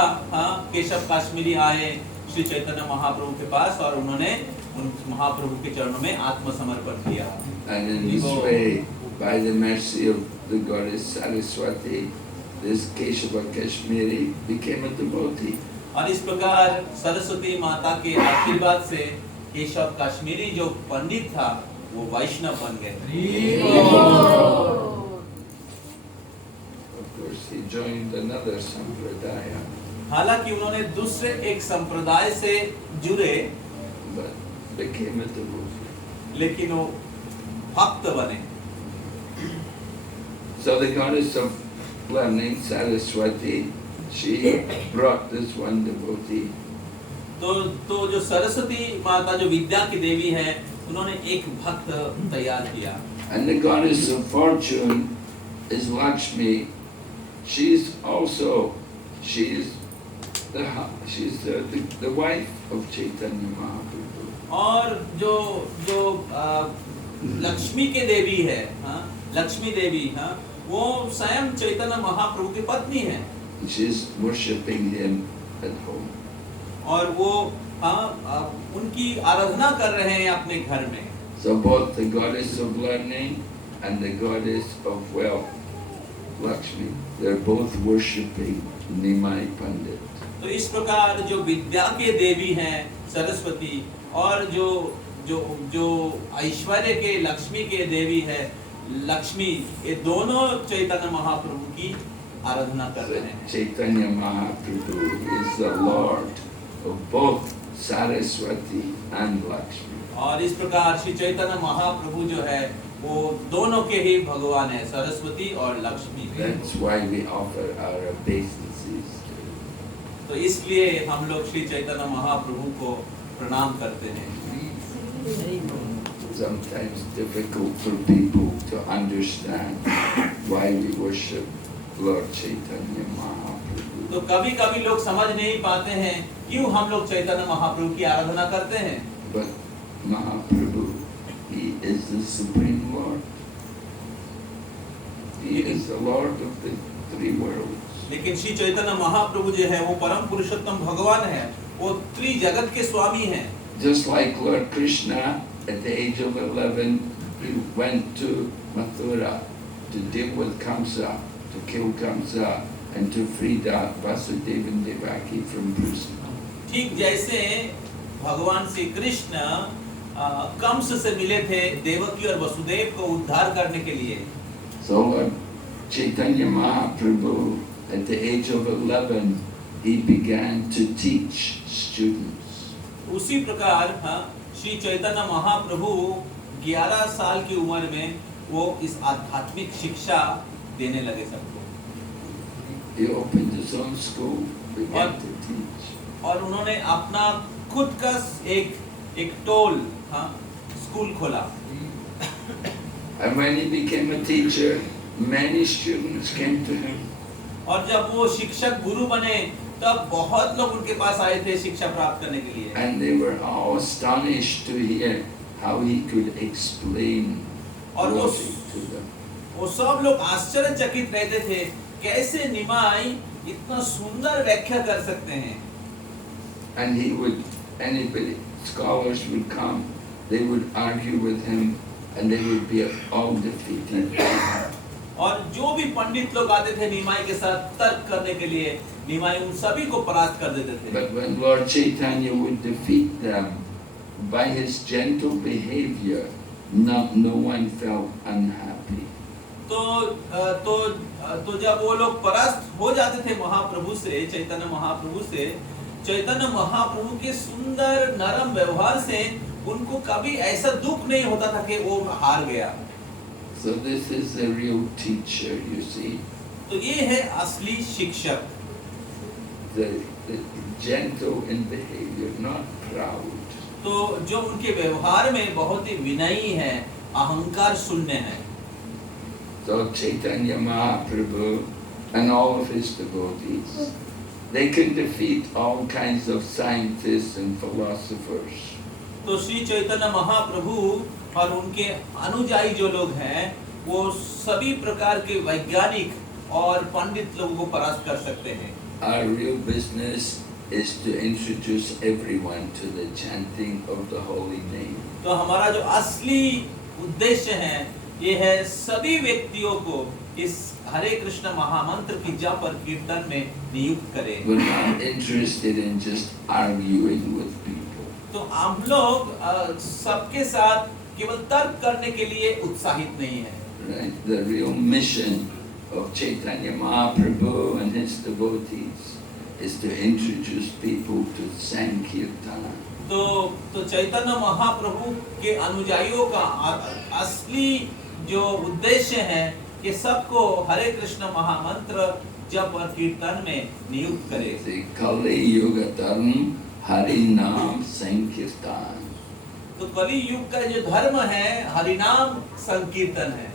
केशव काश्मीरी आए श्री चैतन्य महाप्रभु के पास और उन्होंने उन महाप्रभु के चरणों में आत्मसमर्पण किया. And in this way, by the mercy of the goddess Saraswati, this Keshava Kashmiri became a devotee. और इस प्रकार सरस्वती माता के आशीर्वाद से केशव काश्मीरी जो पंडित था वो वैष्णव बन गए. Of course, he joined another sampradaya. हालांकि उन्होंने दूसरे एक संप्रदाय से जुड़े, But became a devotee. लेकिन वो भक्त बने. So the goddess of learning, Saraswati, she brought this one devotee. तो जो सरस्वती माता जो विद्या की देवी है, उन्होंने एक भक्त तैयार किया. And the goddess of fortune is Lakshmi. She's the wife of Chaitanya Mahaprabhu. और जो लक्ष्मी के देवी है, लक्ष्मी देवी, वो स्वयं चैतन्य महाप्रभु की पत्नी है. She's worshipping him at home. और वो उनकी आराधना कर रहे हैं अपने घर में. So both the goddess of learning and the goddess of wealth, Lakshmi, they're both worshipping Nimai Pandit. तो इस प्रकार जो विद्या के देवी हैं सरस्वती और जो ऐश्वर्य के लक्ष्मी के देवी है लक्ष्मी, ये दोनों चैतन्य महाप्रभु की आराधना कर रहे हैं. Chaitanya Mahaprabhu is the Lord of both Saraswati and Lakshmi. और इस प्रकार श्री चैतन्य महाप्रभु जो है वो दोनों के ही भगवान है, सरस्वती और Lakshmi. That's why we offer our obeisances. तो इसलिए हम लोग श्री चैतन्य महाप्रभु को प्रणाम करते हैं. Sometimes difficult for people to understand why we worship Lord Chaitanya Mahaprabhu. तो कभी-कभी लोग समझ नहीं पाते हैं क्यों हम लोग चैतन्य महाप्रभु की आराधना करते हैं. But Mahaprabhu, he is the Supreme Lord. He is the Lord of the three worlds. लेकिन श्री चैतन्य महाप्रभु जो है वो परम पुरुषोत्तम भगवान है, वो त्रिजगत के स्वामी हैं। Just like Lord Krishna, at the age of 11, he went to Mathura to deal with Kamsa, to kill Kamsa, and to free Vasudeva and Devaki from prison. ठीक जैसे भगवान श्री कृष्ण कंस से मिले थे देवकी और वसुदेव को उद्धार करने के लिए। So Lord Chaitanya Mahaprabhu, at the age of 11, he began to teach students. उसी प्रकार श्री चैतन्य महाप्रभु 11 साल की उम्र में वो इस आध्यात्मिक शिक्षा देने लगे सबको। He opened his own school, began to teach. और उन्होंने अपना खुद का एक टोल स्कूल खोला। And when he became a teacher, many students came to him. और जब वो शिक्षक गुरु बने तब बहुत लोग उनके पास आए थे शिक्षा प्राप्त करने के लिए। And they were all astonished to hear how he could explain और logic to them. वो सब लोग आश्चर्यचकित रहते थे, कैसे निमाई इतना सुंदर व्याख्या कर सकते हैं। And he would, anybody, scholars would come, they would argue with him, and they would be all defeated. और जो भी पंडित लोग आते थे निमाई के साथ तर्क करने के लिए, निमाई उन सभी को परास्त कर देते थे। But when Lord Chaitanya would defeat them by his gentle behavior, no one felt unhappy. तो जब वो लोग परास्त हो जाते थे महाप्रभु से, चैतन्य महाप्रभु से, चैतन्य महाप्रभु के सुंदर नरम व्यवहार से उनको कभी ऐसा दुख नहीं होता था कि वो हार गया। So this is the real teacher, you see. तो ये है असली शिक्षक। The gentle in behavior, not proud. तो जो उनके व्यवहार में बहुत ही विनयी है, अहंकार शून्य है। So Chaitanya Mahaprabhu and all of his devotees, they can defeat all kinds of scientists and philosophers. तो श्री चैतन्य महाप्रभु और उनके अनुयायी जो लोग हैं, वो सभी प्रकार के वैज्ञानिक और पंडित लोगों को परास्त कर सकते हैं। Our real business is to introduce everyone to the chanting of the holy name. तो हमारा जो असली उद्देश्य है, ये है सभी व्यक्तियों को इस हरे कृष्ण महामंत्र की जप और कीर्तन में नियुक्त करें। We're not interested in just arguing with people. तो हम लोग सबके साथ केवल तर्क करने के लिए उत्साहित नहीं है। Right? The real mission of Chaitanya Mahaprabhu and his devotees is to introduce people to Sankirtana. तो चैतन्य महाप्रभु के अनुयायियों का असली जो उद्देश्य है कि सबको हरे कृष्ण महामंत्र जप और कीर्तन में नियुक्त करे। The Kali Yuga Dharma Hari Nam Sankirtan. तो कली युग का जो धर्म है हरिनाम संकीर्तन है।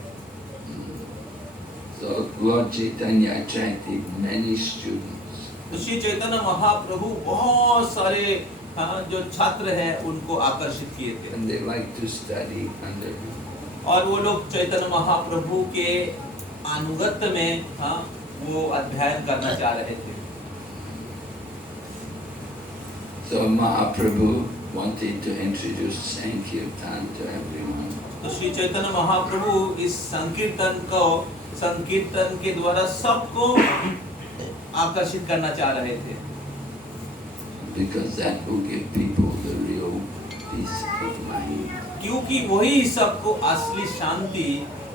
So Lord Chaitanya attracted many students. तो श्री चैतन्य महाप्रभु बहुत सारे जो छात्र हैं उनको आकर्षित किए थे। And they like to study under him. और वो लोग चैतन्य महाप्रभु के अनुगत्य में वो अध्ययन करना चाह रहे थे। So Mahaprabhu wanted to introduce Sankirtan to everyone. तो श्री चैतन्य महाप्रभु इस संकीर्तन के द्वारा सबको आकर्षित करना चाह रहे थे। Because that will give people the real peace of mind. क्योंकि वही सबको असली शांति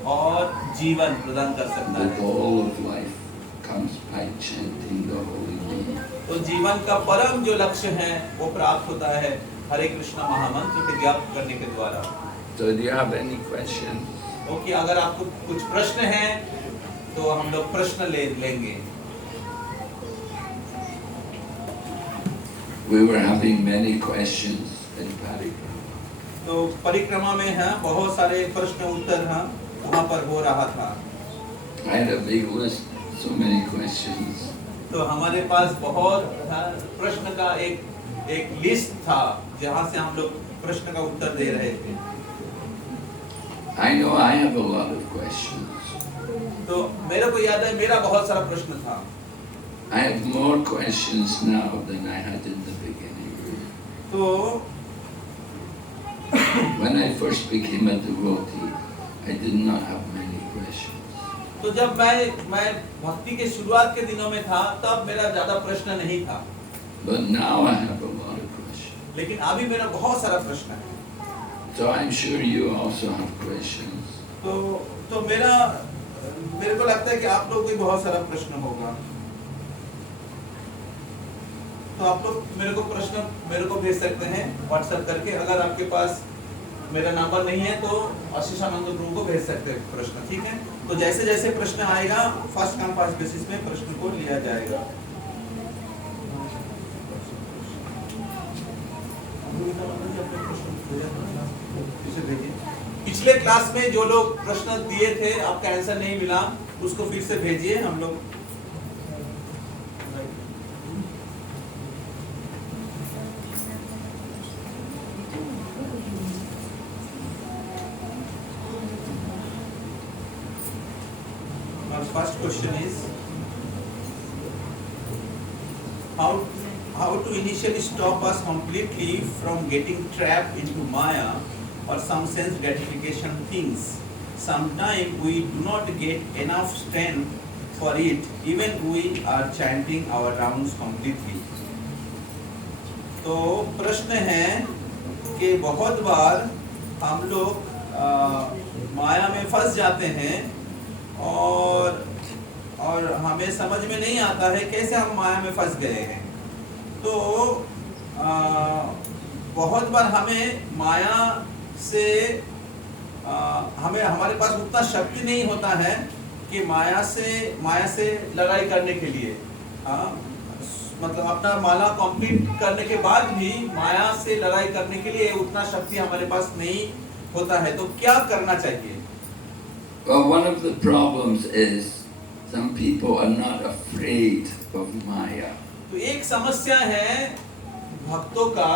और जीवन प्रदान कर सकता The है। goal of life comes by chanting the holy name. तो जीवन का परम जो लक्ष्य है वो प्राप्त होता है हरे कृष्ण महामंत्र के जप करने के द्वारा। So do you have any questions? Okay, अगर आपको कुछ प्रश्न हैं तो हम लोग प्रश्न लेंगे। We were having many questions in Parikrama. तो परिक्रमा में है बहुत सारे प्रश्न उत्तर हैं वहाँ पर हो रहा था। I had a big list, so many questions. तो हमारे पास बहुत प्रश्न का एक लिस्ट था जहाँ से हम लोग प्रश्न का उत्तर दे रहे थे। I know I have a lot of questions. तो मेरे को याद है मेरा बहुत सारा प्रश्न था। I have more questions now than I had in the beginning. तो When I first became a devotee, I did not have many questions. तो जब मैं भक्ति के शुरुआत के दिनों में था तब मेरा ज्यादा प्रश्न नहीं था, But now I have a lot of questions. लेकिन अभी मेरा बहुत सारा प्रश्न है। So I'm sure you also have questions. तो मेरे को लगता है कि आप लोग भी बहुत सारा प्रश्न होगा। तो आप लोग मेरे को भेज सकते हैं व्हाट्सएप करके। अगर आपके पास मेरा नंबर नहीं है तो आशीषानंद प्रभु को भेज सकते हैं प्रश्न, ठीक है। तो जैसे जैसे प्रश्न आएगा फर्स्ट कम फर्स्ट बेसिस में प्रश्न को लिया जाएगा। पिछले क्लास में जो लोग प्रश्न दिए थे आपका आंसर नहीं मिला, उसको फिर से भेजिए। हम लोग first question is how to initially stop us completely from getting trapped into Maya or some sense gratification things. Sometimes we do not get enough strength for it even we are chanting our rounds completely. तो प्रश्न है कि बहुत बार हम लोग माया में फंस जाते हैं और हमें समझ में नहीं आता है कैसे हम माया में फंस गए हैं। तो बहुत बार हमें माया से हमारे पास उतना शक्ति नहीं होता है कि माया से लड़ाई करने के लिए, मतलब अपना माला कंप्लीट करने के बाद भी माया से लड़ाई करने के लिए उतना शक्ति हमारे पास नहीं होता है। तो क्या करना चाहिए? Well, one of the problems is some people are not afraid of Maya. तो एक समस्या है भक्तों का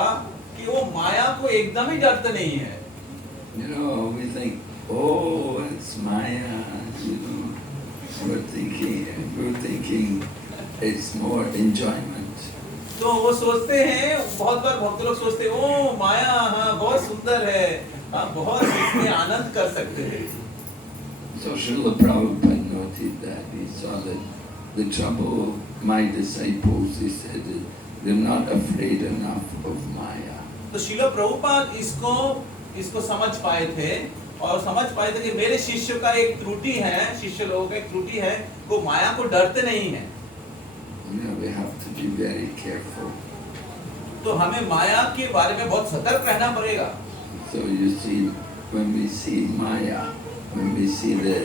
कि वो माया को एकदम ही डरते नहीं है। You know, we think, oh, it's Maya. You know, we're thinking it's more enjoyment. तो वो सोचते हैं, बहुत बार भक्त लोग सोचते हैं, ओ माया हाँ बहुत सुंदर है, हाँ बहुत इसमें आनंद कर सकते हैं। So Srila Prabhupada noted that. He saw that the trouble of my disciples, he said, that they're not afraid enough of Maya. तो श्रील प्रभुपाद इसको समझ पाए थे और समझ पाए थे कि मेरे शिष्य का एक त्रुटि है, शिष्य लोगों का एक त्रुटि है, वो माया को डरते नहीं है। We have to be very careful. तो हमें माया के बारे में बहुत सतर्क रहना पड़ेगा। So you see, when we see Maya, when we see the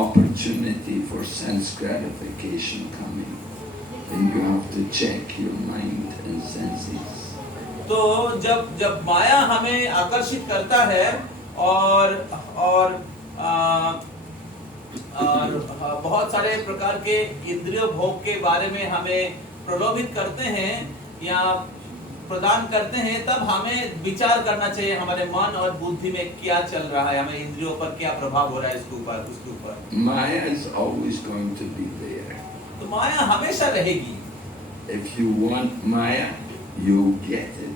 opportunity for sense gratification coming, then you have to check your mind and senses. तो जब माया हमें आकर्षित करता है और बहुत सारे प्रकार के इंद्रिय भोग के बारे में हमें प्रलोभित करते हैं या प्रदान करते हैं, तब हमें विचार करना चाहिए हमारे मन और बुद्धि में क्या चल रहा है, हमें इंद्रियों पर क्या प्रभाव हो रहा है इसके ऊपर उसके ऊपर। Maya is always going to be there. तो माया हमेशा रहेगी। If you want Maya, you get it.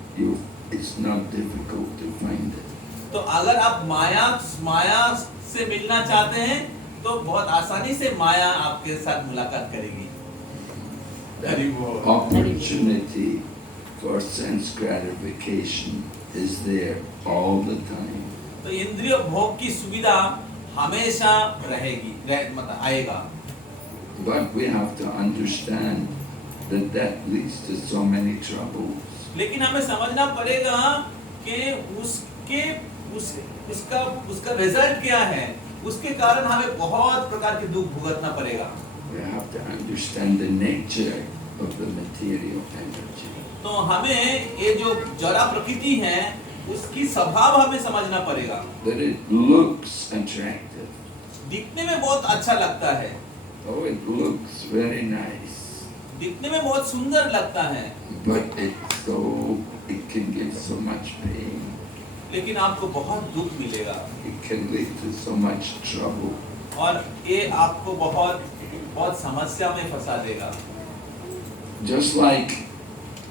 It's not difficult to find it. तो अगर आप माया से मिलना चाहते हैं तो बहुत आसानी से माया आपके साथ मुलाकात करेगी। That opportunity for sense gratification is there all the time. तो इंद्रिय भोग की सुविधा हमेशा रहेगी, मतलब आएगा। But we have to understand that leads to so many troubles. लेकिन हमें समझना पड़ेगा कि उसका रिजल्ट क्या है, उसके कारण हमें बहुत प्रकार के दुख भुगतना पड़ेगा। We have to understand the nature of the material energy. तो हमें ये जो जड़ा प्रकृति है उसकी स्वभाव हमें समझना पड़ेगा। That it looks attractive. दिखने में बहुत अच्छा लगता है। Oh, it looks very nice. दिखने में बहुत सुंदर लगता है। But it can give so much pain. लेकिन आपको बहुत दुख मिलेगा। It can lead to so much trouble. और ये आपको बहुत समस्या में फंसा देगा। Just like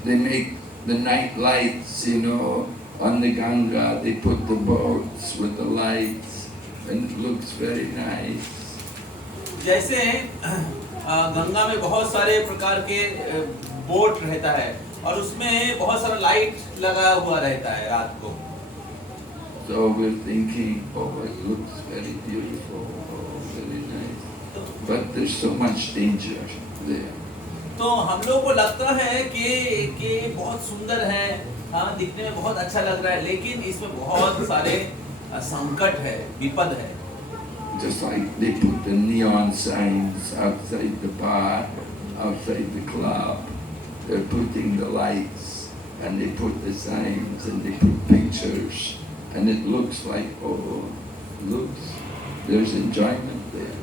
they make the night lights, you know, on the Ganga, they put the boats with the lights, and it looks very nice. जैसे गंगा में बहुत सारे प्रकार के बोट रहता है और उसमें बहुत सारा लाइट लगा हुआ रहता है रात को. So we're thinking, oh, it looks very beautiful, oh, very nice. But there's so much danger there. तो हम लोग को लगता है कि बहुत सुंदर है, हाँ दिखने में बहुत अच्छा लग रहा है, लेकिन इसमें बहुत सारे संकट है, विपद है. Just like they put the neon signs outside the bar, outside the club, they're putting the lights and they put the signs and they put pictures and it looks like, oh, looks, there's enjoyment there.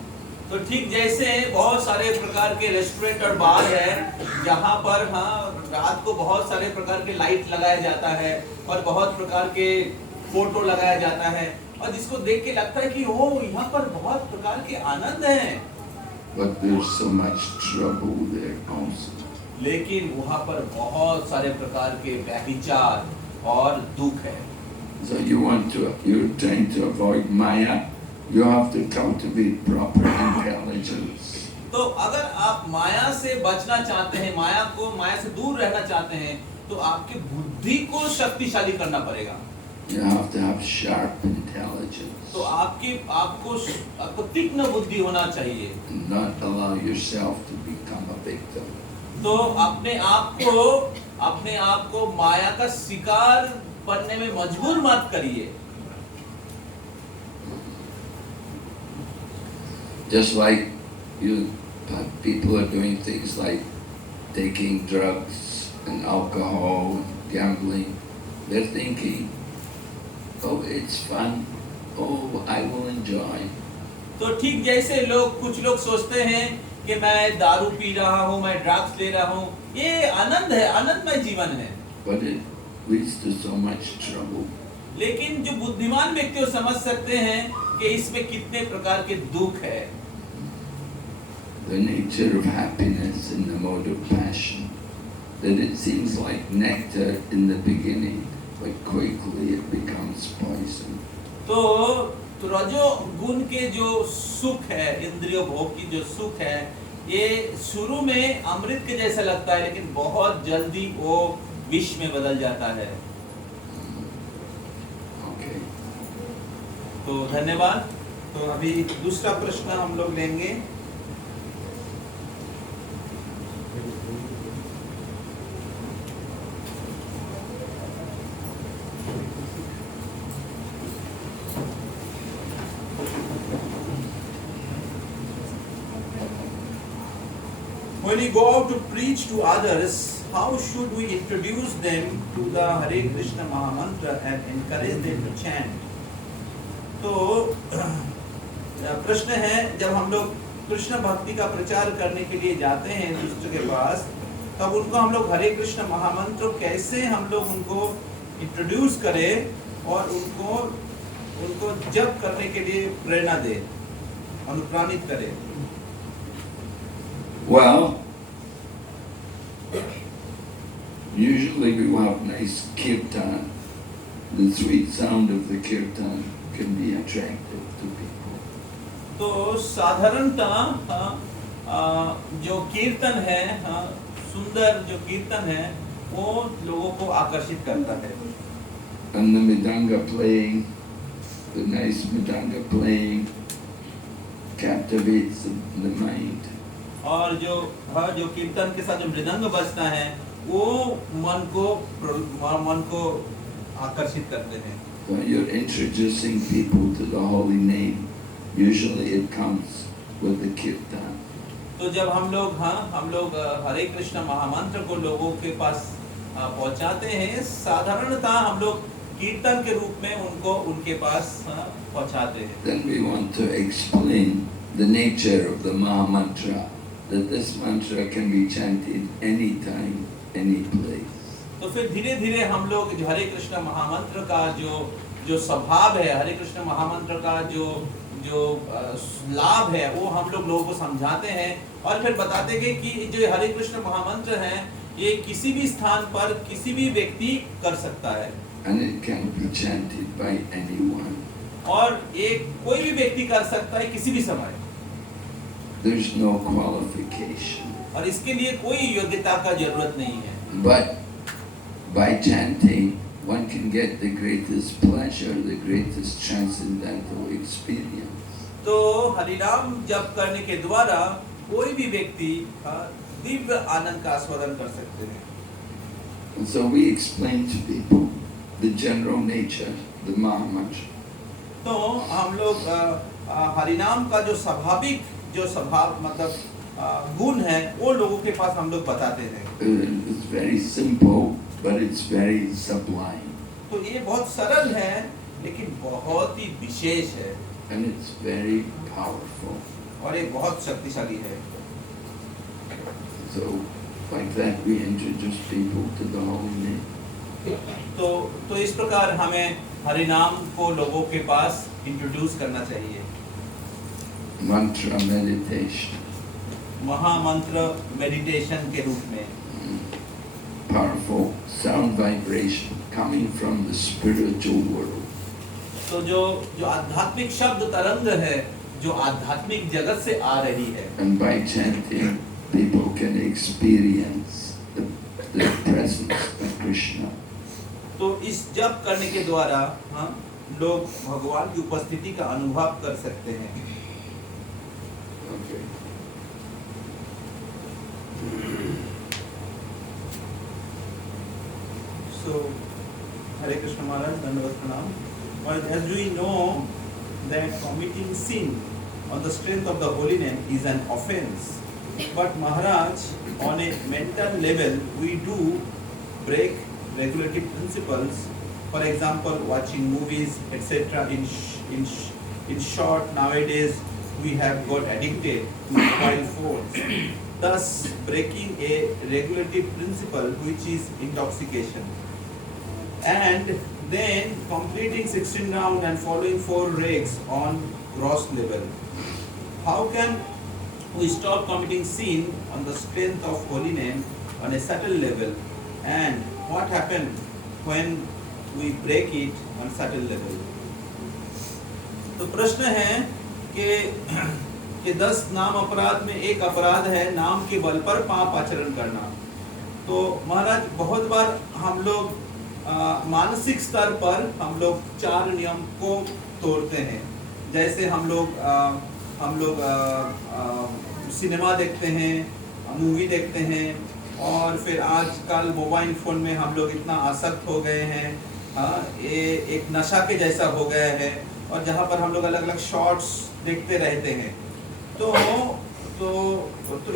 तो ठीक जैसे बहुत सारे प्रकार के restaurant और बार है जहाँ पर हाँ रात को बहुत सारे प्रकार के लाइट लगाया जाता है और बहुत प्रकार के फोटो लगाया जाता है और जिसको देख के लगता है कि ओ यहाँ पर बहुत प्रकार के आनंद हैं. But there's so much trouble there also. लेकिन वहाँ पर बहुत सारे प्रकार के व्यभिचार और दुख है. So you're trying to avoid Maya. You have to cultivate proper intelligence. तो अगर आप माया से बचना चाहते हैं, माया से दूर रहना चाहते हैं, तो आपके बुद्धि को शक्तिशाली करना पड़ेगा. You have to have sharp intelligence. तो आपको तीक्ष्ण बुद्धि होना चाहिए. Not allow yourself to become a victim. तो अपने आप को माया का शिकार बनने में मजबूर मत करिए. Just like people are doing things like taking drugs and alcohol, gambling, they're thinking, oh, it's fun, oh, I will enjoy. तो ठीक जैसे कुछ लोग सोचते हैं कि मैं दारू पी रहा हूँ, मैं ड्रग्स ले रहा हूँ, ये आनंद है, आनंदमय जीवन है. But it leads to so much trouble. लेकिन जो बुद्धिमान व्यक्ति समझ सकते हैं कि इसमें कितने प्रकार के दुख है. The nature of happiness in the mode of passion, that it seems like nectar in the beginning, but quickly it becomes poison. तो रजो गुण के जो सुख है, इंद्रिय भोग की जो सुख है, ये शुरू में अमृत के जैसा लगता है, लेकिन बहुत जल्दी वो विष में बदल जाता है. Okay. तो धन्यवाद. तो अभी दूसरा प्रश्न हम लोग लेंगे. When we go out to preach to others, how should we introduce them to the Hare Krishna Mahamantra and encourage them to chant? तो प्रश्न है, जब हम लोग कृष्ण भक्ति का प्रचार करने के लिए जाते हैं दूसरे के पास, तब उनको हम लोग हरे कृष्ण महामंत्र कैसे हम लोग उनको इंट्रोड्यूस करें और उनको जप करने के लिए प्रेरणा दें, अनुप्राणित करें. Well, usually we will have nice kirtan. The sweet sound of the kirtan can be attractive to people. तो साधारणतः जो कीर्तन है, सुंदर जो कीर्तन है, वो लोगों को आकर्षित करता है. And the mridanga playing, the nice mridanga playing, captivates the mind. और जो कीर्तन के साथ जो मृदंग बजता है, वो मन को आकर्षित करते हैं. When you're introducing people to the holy name, usually it comes with the kirtan. तो जब हम लोग हरे कृष्ण महामंत्र को लोगों के पास पहुंचाते हैं, साधारणतः हम लोग कीर्तन के रूप में उनके पास पहुंचाते हैं. Then we want to explain the nature of the Mahamantra, that this mantra can be chanted anytime, any place. तो फिर धीरे धीरे हम लोग हरे कृष्ण महामंत्र का जो स्वभाव है, हरे कृष्ण महामंत्र का जो लाभ है, वो हम लोग लोगों को समझाते हैं और फिर बताते गए कि जो हरे कृष्ण महामंत्र है ये किसी भी स्थान पर किसी भी व्यक्ति कर सकता है and it can be chanted by anyone. और एक कोई भी व्यक्ति कर सकता है किसी भी समय There's no qualification. और इसके लिए कोई योग्यता का जरूरत नहीं है But by chanting, one can get the greatest pleasure, the greatest transcendental experience. तो हरिनाम जप करने के द्वारा कोई भी व्यक्ति दिव्य आनंद का आस्वादन कर सकते हैं And so we explain to people the general nature, the Mahamantra. तो हम लोग हरिनाम का जो स्वाभाविक जो स्वभाव मतलब गुण है वो लोगों के पास हम लोग बताते हैं It's very simple, but it's very sublime. तो ये बहुत सरल है लेकिन बहुत ही विशेष है And it's very powerful. और ये बहुत शक्तिशाली है So, like that, we introduce people to the holy name. तो इस प्रकार हमें हरिनाम को लोगों के पास इंट्रोड्यूस करना चाहिए Mantra meditation. महामंत्र मेडिटेशन के रूप में Powerful sound vibration coming from the spiritual world. तो जो आध्यात्मिक शब्द तरंग है जो आध्यात्मिक जगत से आ रही है And by chanting, people can experience the presence of Krishna. तो इस जप करने के द्वारा लोग भगवान की उपस्थिति का अनुभव कर सकते हैं Okay. So, Hare Krishna Maharaj, Dandavat Pranam. But as we know that committing sin on the strength of the holy name is an offense. But Maharaj, on a mental level, we do break regulative principles. For example, watching movies, etc. In short, nowadays we have got addicted to mobile phones, thus breaking a regulative principle which is intoxication. And then completing 16 rounds and following 4 regs on gross level. How can we stop committing sin on the strength of holy name on a subtle level? And what happens when we break it on subtle level? तो प्रश्न है कि 10 नाम अपराध में एक अपराध है नाम के बल पर पाप आचरण करना। तो महाराज बहुत बार हम लोग मानसिक स्तर पर हम लोग 4 नियम को तोड़ते हैं जैसे हम लोग सिनेमा देखते हैं मूवी देखते हैं और फिर आजकल मोबाइल फ़ोन में हम लोग इतना आसक्त हो गए हैं ये एक नशा के जैसा हो गया है और जहाँ पर हम लोग अलग अलग शॉर्ट्स देखते रहते हैं तो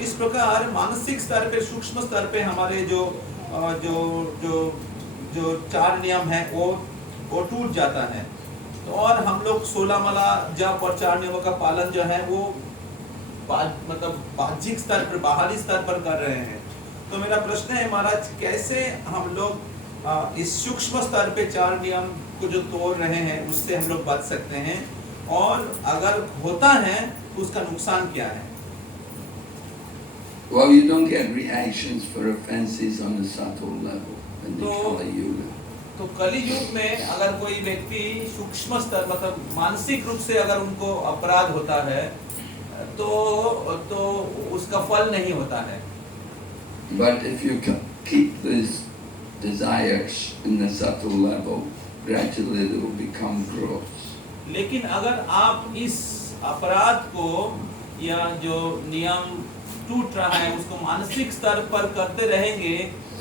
इस प्रकार मानसिक स्तर पे सूक्ष्म स्तर पे हमारे जो 4 नियम हैं वो टूट जाता है तो और हम लोग 16 माला जप और 4 नियमों का पालन जो है वो मतलब बाह्यिक स्तर पर बाहरी स्तर पर कर रहे हैं। तो मेरा प्रश्न है महाराज कैसे हम लोग इस सूक्ष्म स्तर पे 4 नियम को जो तोड़ रहे हैं उससे हम लोग बच सकते हैं और अगर होता है तो उसका नुकसान क्या है? Well, you don't get reactions for offenses on the subtle level in the Kali Yuga. तो कलि युग में अगर कोई व्यक्ति सूक्ष्म स्तर मतलब मानसिक रूप से अगर उनको अपराध होता है तो उसका फल नहीं होता है। But if you keep these desires in the subtle level, gradually they will become gross. लेकिन अगर आप इस अपराध को या जो नियम टूट रहा है उसको मानसिक स्तर पर करते रहेंगे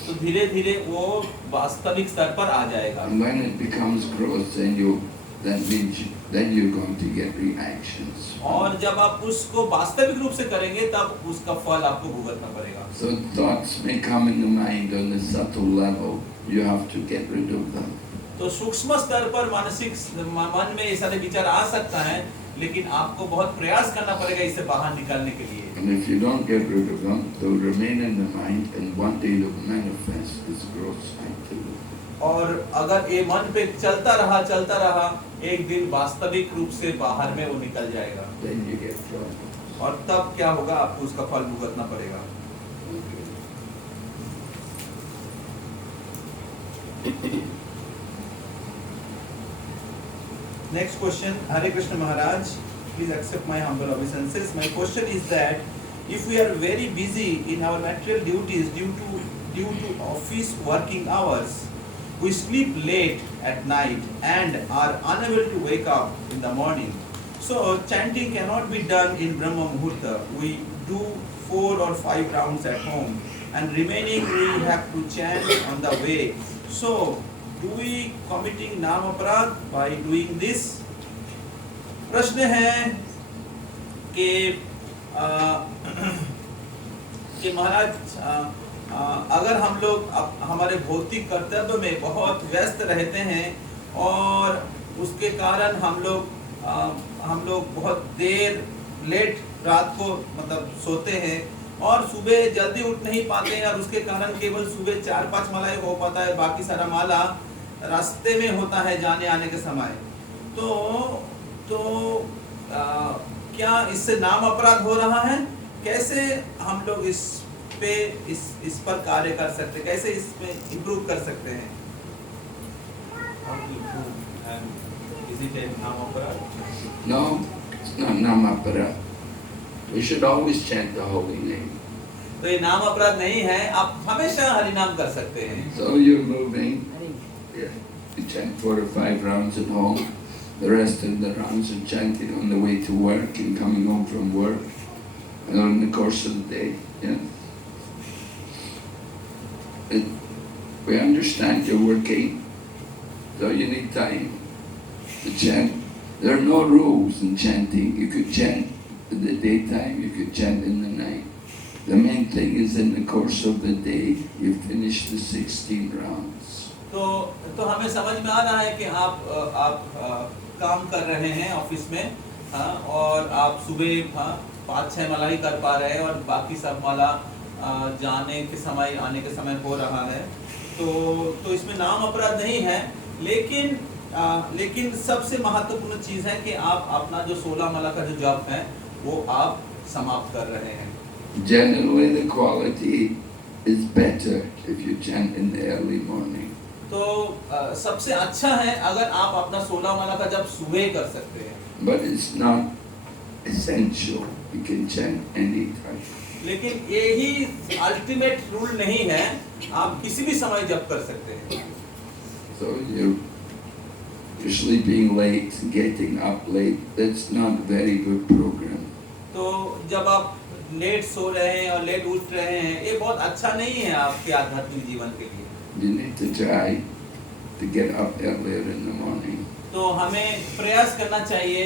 तो धीरे धीरे वो वास्तविक स्तर पर आ जाएगा। And when it becomes gross, then you're going to get reactions. और जब आप उसको वास्तविक रूप से करेंगे तब उसका फल आपको भुगतना पड़ेगा। So thoughts may come in the mind on the subtle level. You have to get rid of them. तो सूक्ष्म स्तर पर मानसिक मन में ऐसा विचार आ सकता है लेकिन आपको बहुत प्रयास करना पड़ेगा इसे बाहर निकालने के लिए। And if you don't get rid of them, they'll remain in the mind, and one day they'll manifest as gross activity. और अगर ये मन पे चलता रहा एक दिन वास्तविक रूप से बाहर में वो निकल जाएगा। Then you get trouble. और तब क्या होगा, आपको उसका फल भुगतना पड़ेगा। Next question, Hare Krishna Maharaj, please accept my humble obeisances. My question is that if we are very busy in our material duties due to office working hours, we sleep late at night and are unable to wake up in the morning. So chanting cannot be done in Brahma Muhurta. We do 4 or 5 rounds at home and remaining we have to chant on the way. So do we committing नाम अपराध by doing this? प्रश्न है कि महाराज अगर हम लोग हमारे भौतिक कर्तव्य में बहुत व्यस्त रहते हैं और उसके कारण हम लोग बहुत देर लेट रात को मतलब सोते हैं और सुबह जल्दी उठ नहीं पाते हैं और उसके कारण केवल सुबह 4-5 माला हो पाता है, बाकी सारा माला रास्ते में होता है जाने आने के समय। तो क्या इससे नाम अपराध हो रहा है? कैसे हम लोग इस पर कार्य कर सकते हैं, कैसे इसमें इम्प्रूव कर सकते हैं? Is it a नाम अपराध? No, it's not Namapara. We should always chant the holy name. तो ये नाम अपराध नहीं है, आप हमेशा हरि नाम कर सकते हैं। So you're moving, yeah, you chant 4 or 5 rounds at home. The rest of the rounds are chanted on the way to work and coming home from work, and in the course of the day. Yeah. We understand you're working, so you need time to chant. There are no rules in chanting. You could chant in the daytime, you could chant in the night. The main thing is in the course of the day, you finish the 16 rounds. तो हमें समझ में आ रहा है कि आप काम कर रहे हैं ऑफिस में, और आप सुबह 5-6 माला ही कर पा रहे हैं और बाकी सब माला जाने के समय आने के समय हो रहा है। तो इसमें नाम अपराध नहीं है, लेकिन सबसे महत्वपूर्ण चीज है कि आप अपना जो 16 माला का जो जप है वो आप समाप्त कर रहे हैं। Generally, the quality is better if you chant in the early morning. तो सबसे अच्छा है अगर आप अपना 16 माला का जप सुबह कर सकते हैं। But it's not essential. You can chant any time. लेकिन यही अल्टीमेट रूल नहीं है, आप किसी भी समय जप कर सकते हैं। So you're sleeping late, getting up late. That's not a very good program. तो जब आप लेट सो रहे हैं और लेट उठ रहे हैं, ये बहुत अच्छा नहीं है आपके आध्यात्मिक जीवन के लिए। You need to try to get up earlier in the morning. तो हमें प्रयास करना चाहिए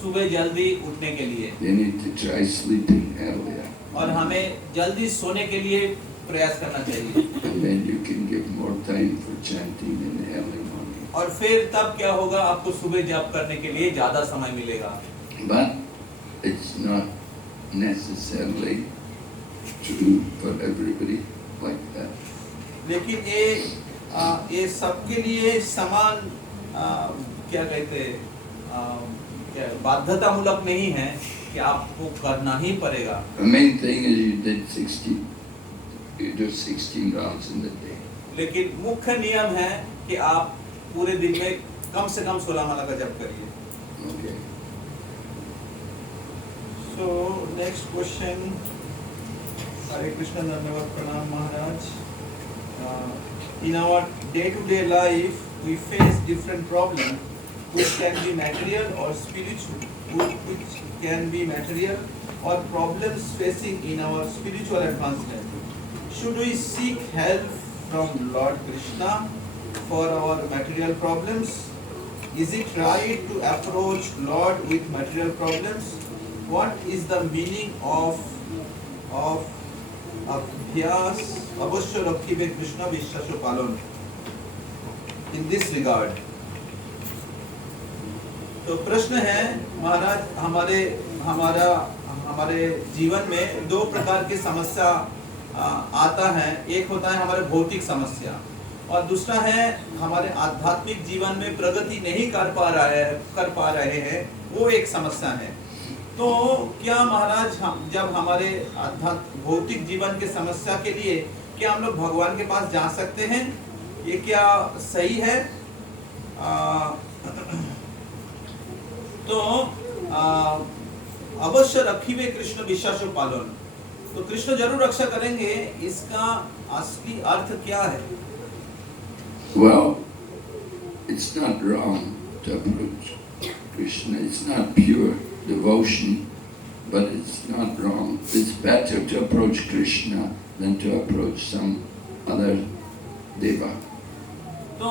सुबह जल्दी उठने के लिए। You need to try sleeping earlier. और हमें जल्दी सोने के लिए प्रयास करना चाहिए। And then you can give more time for chanting in the early morning. और फिर तब क्या होगा, आपको सुबह जप करने के लिए ज्यादा समय मिलेगा। But it's not necessarily true for everybody like that. लेकिन ये सबके लिए समान क्या कहते क्या बाध्यतामूलक नहीं है कि आपको करना ही पड़ेगा। The main thing is you do 16 rounds in the day. लेकिन मुख्य नियम है कि आप पूरे दिन में कम से कम 16 माला का जप करिए। Okay. So next question, Hare Krishna, धन्यवाद, प्रणाम महाराज। In our day-to-day life, we face different problems, which can be material or spiritual, which can be material or problems facing in our spiritual advancement. Should we seek help from Lord Krishna for our material problems? Is it right to approach Lord with material problems? What is the meaning of अभ्यास अवश्य रखिबे कृष्ण विश्वास पालन in this regard? तो प्रश्न है महाराज, हमारे जीवन में 2 प्रकार की समस्या आता है। एक होता है हमारे भौतिक समस्या और दूसरा है हमारे आध्यात्मिक जीवन में प्रगति नहीं कर पा रहे हैं, वो एक समस्या है। तो क्या महाराज जब हमारे भौतिक जीवन के समस्या के लिए क्या हम लोग भगवान के पास जा सकते हैं? ये क्या सही है? तो अवश्य रखिवे कृष्ण विश्वास पालन, तो कृष्ण जरूर रक्षा करेंगे। इसका असली अर्थ क्या है? Well, it's not wrong to approach Krishna. It's not pure devotion, but it's not wrong. It's better to approach Krishna than to approach some other deva. तो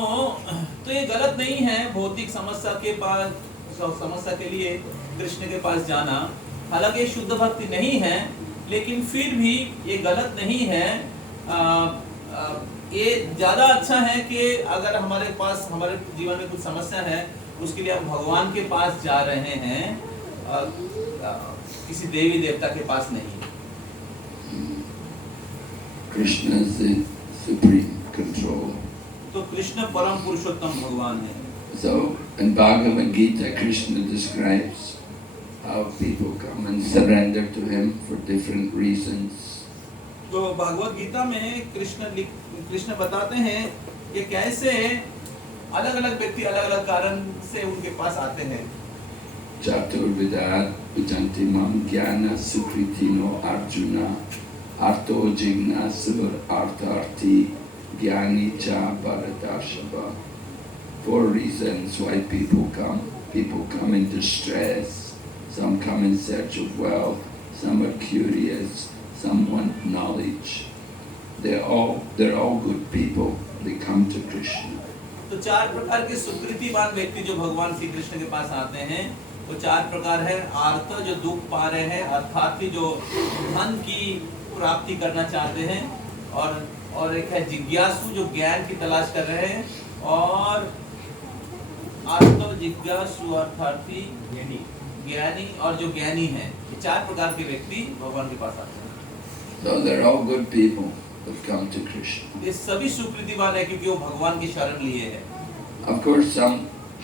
ये गलत नहीं है भौतिक समस्या के लिए कृष्ण के पास जाना। हालांकि शुद्ध भक्ति नहीं है, लेकिन फिर भी ये गलत नहीं है। ये ज्यादा अच्छा है कि अगर हमारे जीवन में कुछ समस्या है, उसके लिए हम भगवान के पास जा रहे हैं, किसी देवी देवता के पास नहीं। Krishna is the supreme control. तो कृष्ण परम पुरुषोत्तम भगवान है। So in Bhagavad Gita, Krishna describes how people come and surrender to him for different reasons. तो भागवत गीता में कृष्ण बताते हैं कि कैसे अलग-अलग व्यक्ति अलग-अलग कारण से उनके पास आते हैं। Chaturvidat ujanti mam jnana sukritino arjuna arto jignasur artharti jnani cha bharatashava. 4 reasons why people come. People come in distress, some come in search of wealth, some are curious, some want knowledge. They're all good people. They come to Krishna. तो 4 प्रकार के सुकृतिवान व्यक्ति जो भगवान श्री कृष्ण के पास आते हैं, वो 4 प्रकार है। आर्त जो दुख पा रहे हैं, अर्थार्थी जो धन की प्राप्ति करना चाहते हैं, और एक है जिज्ञासु जो ज्ञान की तलाश कर रहे हैं, और आर्त जिज्ञासु अर्थार्थी ज्ञानी और जो ज्ञानी है। ये 4 प्रकार के व्यक्ति भगवान के पास आते हैं। So they're all good people who've come to Krishna. ये सभी सुकृतिवान है क्योंकि वो भगवान की शरण लिए हैं। Of course,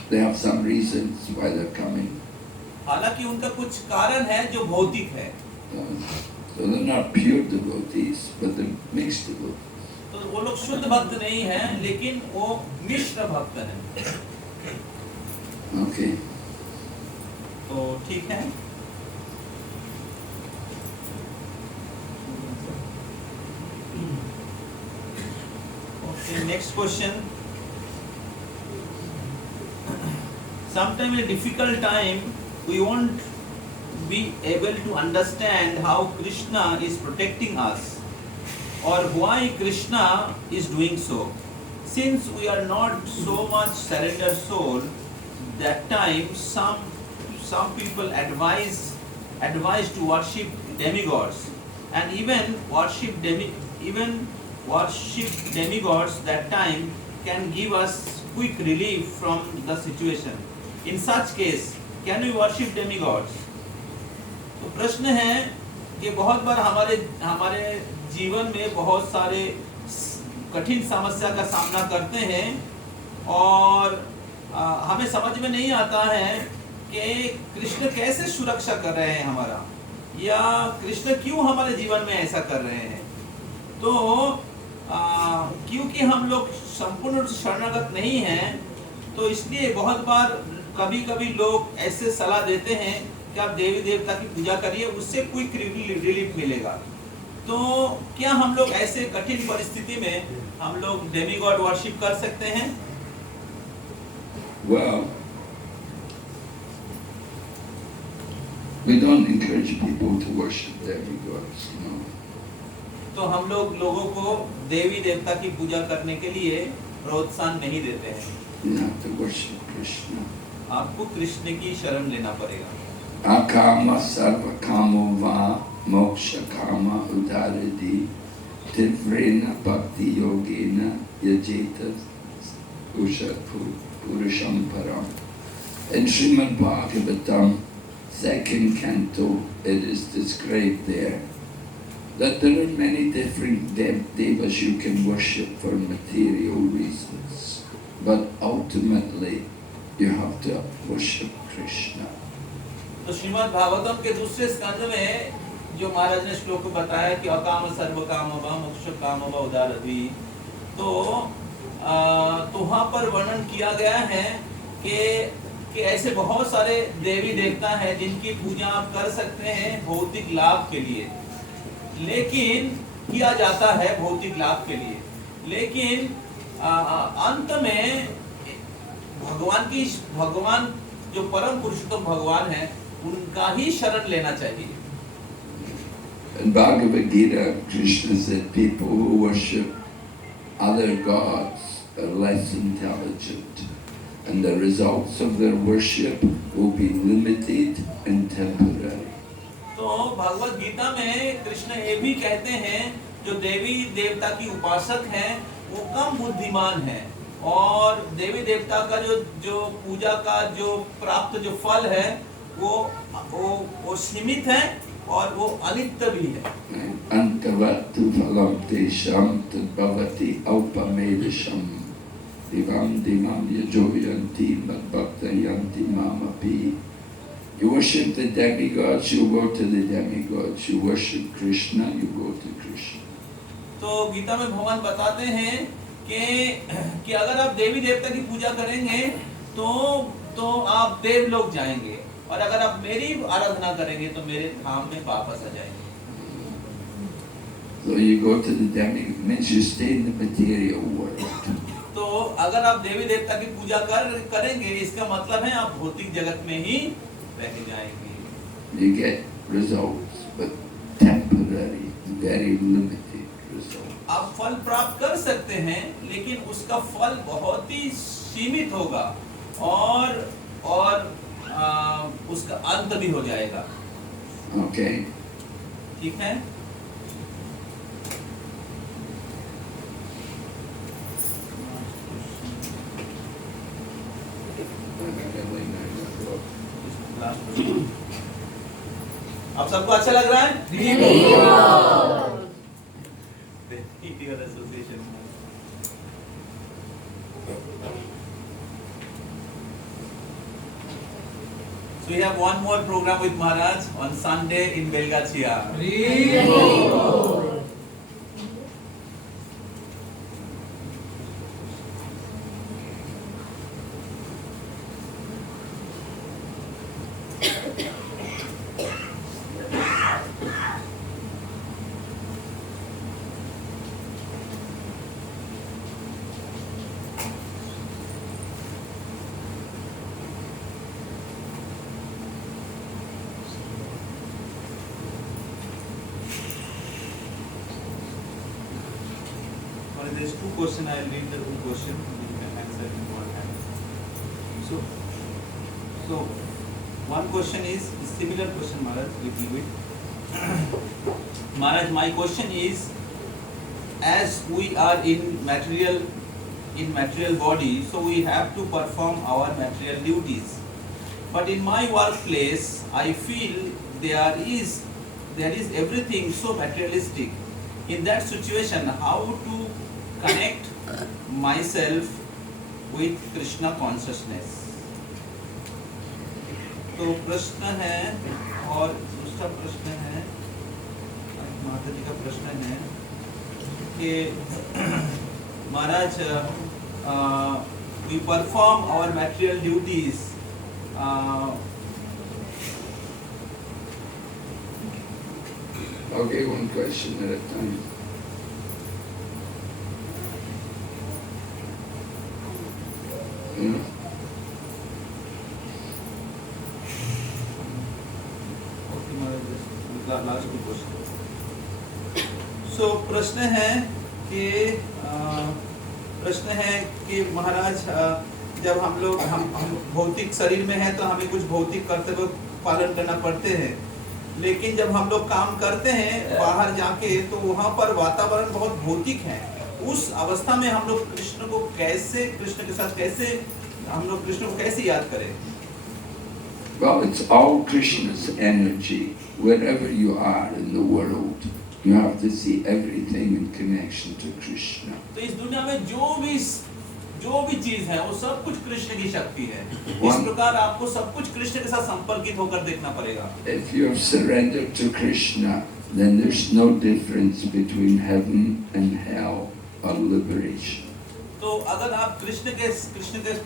they have some reasons why they're coming. हालांकि उनका कुछ कारण है जो भौतिक है। So they're not pure devotees, but they're mixed devotees. तो वो लोग शुद्ध भक्त नहीं हैं, लेकिन वो मिश्र भक्त हैं। Okay. तो ठीक है। Okay, next question. Sometime in a difficult time, we won't be able to understand how Krishna is protecting us, or why Krishna is doing so. Since we are not so much surrendered soul, that time some people advise to worship demigods, and even worship demigods that time can give us quick relief from the situation. In such case, can we worship demigods? तो प्रश्न है कि बहुत बार हमारे जीवन में बहुत सारे कठिन समस्या का सामना करते हैं, और हमें समझ में नहीं आता है कि कृष्ण कैसे सुरक्षा कर रहे हैं हमारा, या कृष्ण क्यों हमारे जीवन में ऐसा कर रहे हैं। तो क्योंकि हम लोग संपूर्ण शरणागत नहीं हैं, तो इसलिए बहुत बार कभी लोग ऐसे सलाह देते हैं कि आप देवी देवता की पूजा करिए, उससे क्विक रिलीफ मिलेगा। तो क्या हम लोग ऐसे कठिन परिस्थिति में हम लोग डेमीगॉड वर्शिप कर सकते हैं? Well, we don't encourage people to worship demigods, no. तो हम लोगों को देवी देवता की पूजा करने के लिए प्रोत्साहन नहीं देते हैं। You have to worship Krishna. आपको कृष्ण की शरण लेना पड़ेगा। Akama sarva kamo va moksha kama udaradi tivrena bhakti yogena yajeta purusham param. In Srimad Bhagavatam, 2nd canto, it is described there that there are many different devas you can worship for material reasons, but ultimately you have to worship Krishna. तो श्रीमद् भागवतम के दूसरे स्कंद में जो महाराज ने श्लोक बताया कि अकाम सर्व काम व मोक्ष काम व उदारधि, तो वहाँ पर वर्णन किया गया है कि ऐसे बहुत सारे देवी देवता हैं जिनकी पूजा आप कर सकते हैं भौतिक लाभ के लिए, लेकिन किया जाता है भौतिक लाभ के लिए, लेकिन अंत में भगवान जो परम पुरुषोत्तम भगवान है उनका ही शरण लेना चाहिए। In Bhagavad Gita, Krishna said people who worship other gods are less intelligent, and the results of their worship will be limited and temporary. तो भगवद गीता में कृष्ण ये भी कहते हैं जो देवी देवता की उपासक हैं वो कम बुद्धिमान हैं, और देवी देवता का जो पूजा का जो प्राप्त जो फल है वो सीमित है और वो अनित्य भी है। Antavattu phalam tesham tadbhavati alpamedasham divam dimam yajoyanti madbhaktayanti mamapi. You worship the demigods, you go to the demigods. You worship Krishna, you go to Krishna. तो गीता में भगवान बताते हैं कि अगर आप देवी देवता की पूजा करेंगे तो आप देवलोक जाएंगे, और अगर आप मेरी आराधना करेंगे तो मेरे धाम में वापस आ जाएंगे। So you go to the demigod, means you stay in the material world. तो अगर आप देवी देवता की पूजा करेंगे इसका मतलब है आप भौतिक जगत में ही रह जाएंगे। You get results, but temporary, very limited results. आप फल प्राप्त कर सकते हैं, लेकिन उसका फल बहुत ही सीमित होगा और उसका अंत भी हो जाएगा। Okay. ठीक है। आप सबको अच्छा लग रहा है? So we have one more program with Maharaj on Sunday in Belgacia. There's two questions. I'll read the two questions. You can answer in one hand. So one question is similar question, Maharaj. Little bit. Maharaj, my question is: as we are in material body, so we have to perform our material duties. But in my workplace, I feel there is everything so materialistic. In that situation, how to connect myself with Krishna consciousness? तो प्रश्न है, और दूसरा प्रश्न है माता जी का प्रश्न है कि महाराज, we perform our material duties Okay, one question at a time. Last question. So प्रश्न है कि महाराज, जब हम भौतिक शरीर में हैं तो हमें कुछ भौतिक कर्तव्य पालन करना पड़ते हैं, लेकिन जब हम लोग काम करते हैं बाहर जाके तो वहाँ पर वातावरण बहुत भौतिक है। उस अवस्था में हम लोग कृष्ण के साथ कैसे याद करें? Well, it's all Krishna's energy. Wherever you are in the world, you have to see everything in connection to Krishna. तो इस दुनिया में जो जो भी चीज है वो सब कुछ कृष्ण की शक्ति है। इस One- प्रकार आपको सब कुछ कृष्ण के साथ संपर्कित होकर देखना पड़ेगा। If you're surrendered to Krishna, then there's no difference between heaven and hell or liberation. तो अगर आप कृष्ण के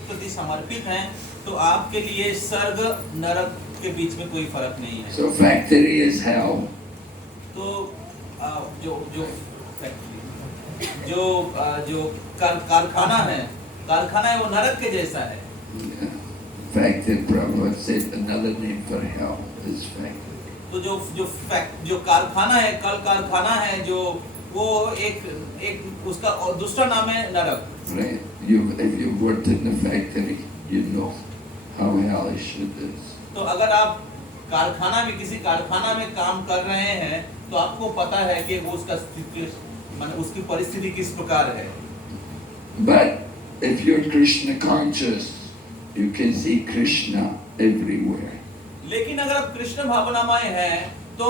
प्रति समर्पित हैं तो आपके लिए स्वर्ग नरक के बीच में कोई फर्क नहीं है। So factory is hell. तो जो कारखाना है वो नरक के जैसा है। Yeah. Factory, Prabhupada said another name for hell is factory. तो जो कारखाना है, कल कारखाना है, जो वो एक उसका और दूसरा नाम है नरक। Right? If you've worked in the factory, you know how hellish it is. तो अगर आप किसी कारखाना में काम कर रहे हैं तो आपको पता है कि वो उसकी परिस्थिति किस प्रकार है। But if you're Krishna conscious, you can see Krishna everywhere. लेकिन अगर आप कृष्ण भावनामय हैं तो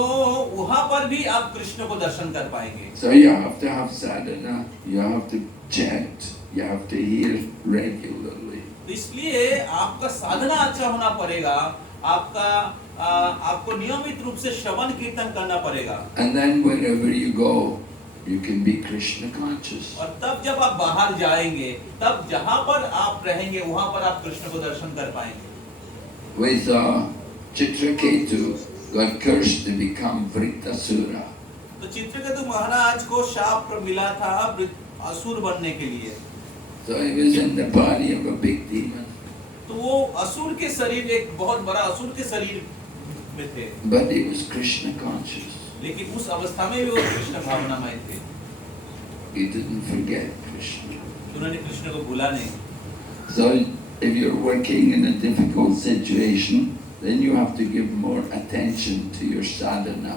वहां पर भी आप कृष्ण को दर्शन कर पाएंगे। So you have to have sadhana, you have to chant, you have to hear regularly. तो इसलिए आपका साधना अच्छा होना पड़ेगा, आपको नियमित रूप से श्रवण कीर्तन करना पड़ेगा। And then wherever you go, you can be Krishna conscious. और तब जब आप बाहर जाएंगे, तब जहां पर आप रहेंगे वहां पर आप कृष्ण को दर्शन कर पाएंगे। With Chitraketu got cursed to become Vritasura. तो चित्रकेतु महाराज को शाप मिला था असुर बनने के लिए। So he was in the body of a big demon. तो वो असुर के शरीर, एक बहुत बड़ा असुर के शरीर में थे। But he was Krishna conscious. लेकिन उस अवस्था में भी वो कृष्ण भावनामय थे। He didn't forget Krishna. उन्होंने कृष्ण को भूला नहीं। So if you're working in a difficult situation, then you have to give more attention to your sadhana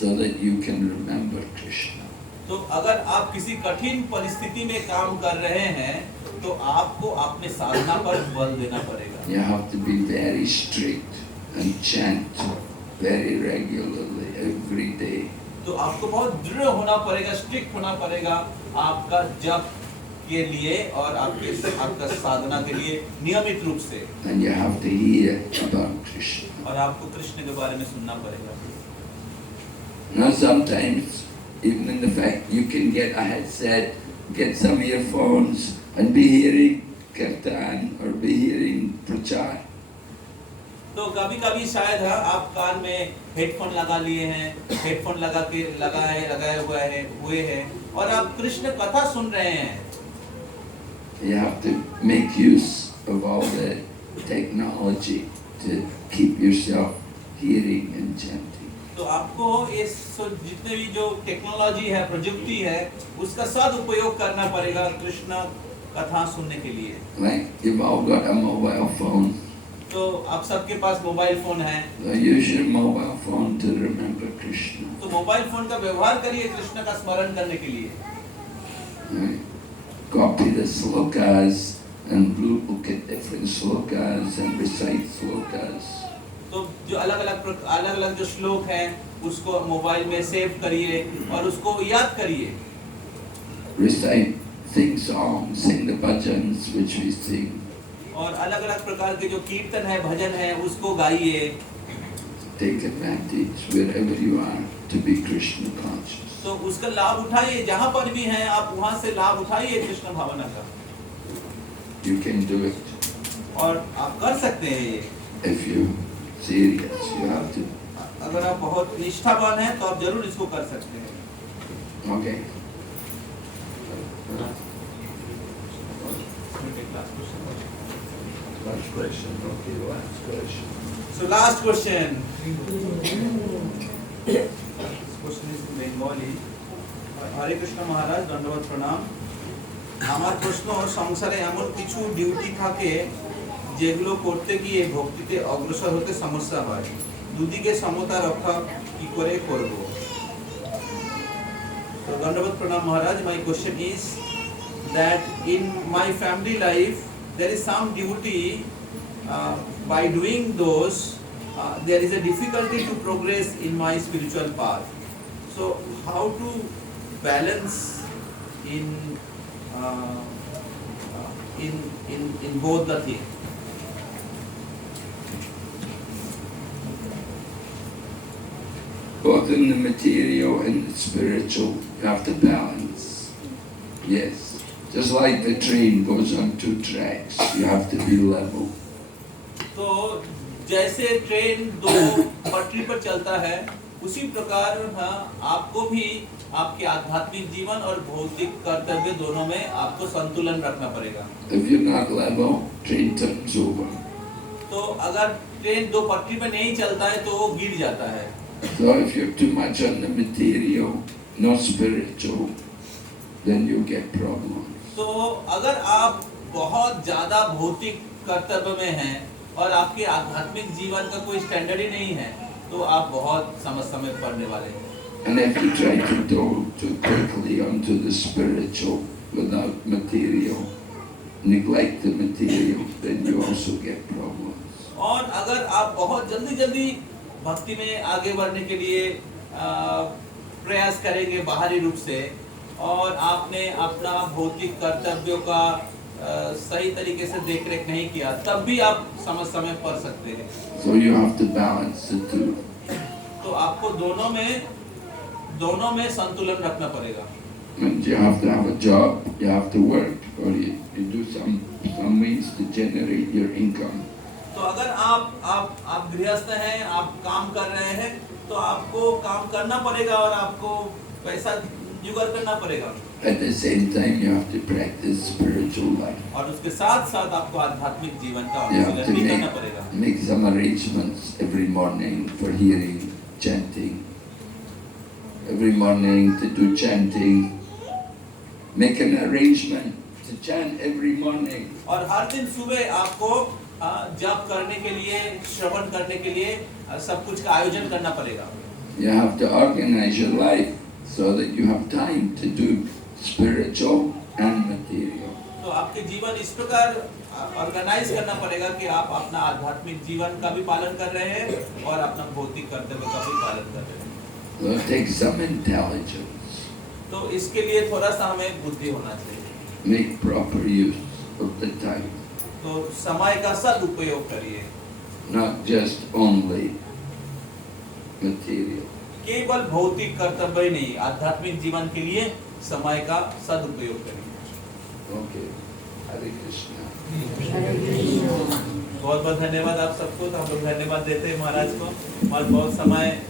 so that you can remember Krishna. तो अगर आप किसी कठिन परिस्थिति में काम कर रहे हैं तो आपको अपने साधना पर बल देना पड़ेगा। You have to be very strict and chant very regularly every day. तो आपको बहुत दृढ़ होना पड़ेगा, स्ट्रिक्ट होना पड़ेगा आपका जप के लिए और आपका साधना के लिए नियमित रूप से। And you have to hear about Krishna. और आपको कृष्ण के बारे में सुनना पड़ेगा। Now sometimes, even in the fact you can get a headset, get some earphones and be hearing kirtan or be hearing prachar. तो कभी-कभी शायद आप कान में हेडफोन लगा लिए हैं, हेडफोन लगाए हुए हैं और आप कृष्ण कथा सुन रहे हैं। You have to make use of all the technology to keep yourself hearing and chanting. तो आपको इस जितने भी जो टेक्नोलॉजी है, प्रजुक्ति है, उसका सदुपयोग करना पड़ेगा कृष्ण कथा सुनने के लिए। Like you've all got a mobile phone. तो आप सबके पास मोबाइल फोन है। So use your mobile phone to remember Krishna. तो मोबाइल फोन का व्यवहार करिए कृष्ण का स्मरण करने के लिए। Right? Copy the slokas and look at different slokas and recite slokas. तो जो अलग-अलग जो श्लोक हैं उसको मोबाइल में सेव करिए और उसको याद करिए। Recite, sing songs, sing the bhajans which we sing. और अलग-अलग प्रकार के जो कीर्तन है, भजन है, उसको गाइए। Take advantage wherever you are to be Krishna conscious. तो उसका लाभ उठाइए, जहाँ पर भी हैं आप वहाँ से लाभ उठाइए कृष्ण भावना का। You can do it. और आप कर सकते हैं ये। If you're serious, you have to. अगर आप बहुत निष्ठावान हैं तो आप जरूर इसको कर सकते हैं। Okay. Last question. Okay, last question. So last question. This question is in Bengali. হরে কৃষ্ণ মহারাজ, দণ্ডবত প্রণাম। আমার প্রশ্ন, সংসারে এমন কিছু ডিউটি থাকে যেগুলো করতে গিয়ে ভক্তিতে অগ্রসর হতে সমস্যা হয়, দুদিকে সমতা রক্ষা কি করে করব? So দণ্ডবত প্রণাম মহারাজ, my question is that in my family life there is some duty, by doing those there is a difficulty to progress in my spiritual path. So how to balance in in both the things. Both in the material and the spiritual, you have to balance. Yes. Just like the train goes on two tracks, you have to be level. तो जैसे train दो पटरी पर चलता है, उसी प्रकार आपको भी आपके आध्यात्मिक जीवन और भौतिक कर्तव्य दोनों में आपको संतुलन रखना पड़ेगा। If you're not level, train turns over. तो अगर ट्रेन दो पटरी पर नहीं चलता है तो वो गिर जाता है। So if you're too much on the material, no spiritual, then you get problems. तो अगर आप बहुत ज्यादा भौतिक कर्तव्य में हैं और आपके आध्यात्मिक जीवन का कोई स्टैंडर्ड ही नहीं है, तो आप बहुत समस्या में पड़ने वाले हैं। And if you try to go too quickly onto the spiritual without material, neglect the material, then you also get problems. और अगर आप बहुत जल्दी जल्दी भक्ति में आगे बढ़ने के लिए प्रयास करेंगे बाहरी रूप से, और आपने अपना भौतिक कर्तव्यों का सही तरीके से देखरेख नहीं किया, तब भी आप समस्या में पड़ सकते हैं। So you have to balance the two. तो आपको दोनों में संतुलन रखना पड़ेगा। And you have to have a job, you have to work, or you do some means to generate your income. तो अगर आप गृहस्थ हैं, आप काम कर रहे हैं, तो आपको काम करना पड़ेगा और आपको पैसा जुगाड़ करना पड़ेगा। At the same time, you have to practice spiritual life. और उसके साथ साथ आपको आध्यात्मिक जीवन का You have अनुशीलन to भी करना पड़ेगा। make some arrangements every morning for hearing, chanting. Every morning to do chanting. Make an arrangement to chant every morning. और हर दिन सुबह आपको जप करने के लिए, श्रवण करने के लिए सब कुछ का आयोजन करना पड़ेगा। You have to organize your life so that you have time to do spiritual and material. तो आपके जीवन इस प्रकार ऑर्गेनाइज करना पड़ेगा कि आप अपना आध्यात्मिक जीवन का भी पालन कर रहे हैं और अपना भौतिक कर्तव्य का भी पालन कर रहे हैं। So it takes some intelligence. तो इसके लिए थोड़ा सा हमें बुद्धि होना चाहिए। Make proper use of the time. तो समय का सदुपयोग करिए, Not just only material. केवल भौतिक कर्तव्य ही नहीं, आध्यात्मिक जीवन के लिए समय का सदुपयोग करिए। Okay. Hare Krishna. बहुत बहुत धन्यवाद आप सबको। तो हम लोग धन्यवाद देते हैं महाराज को, और बहुत समय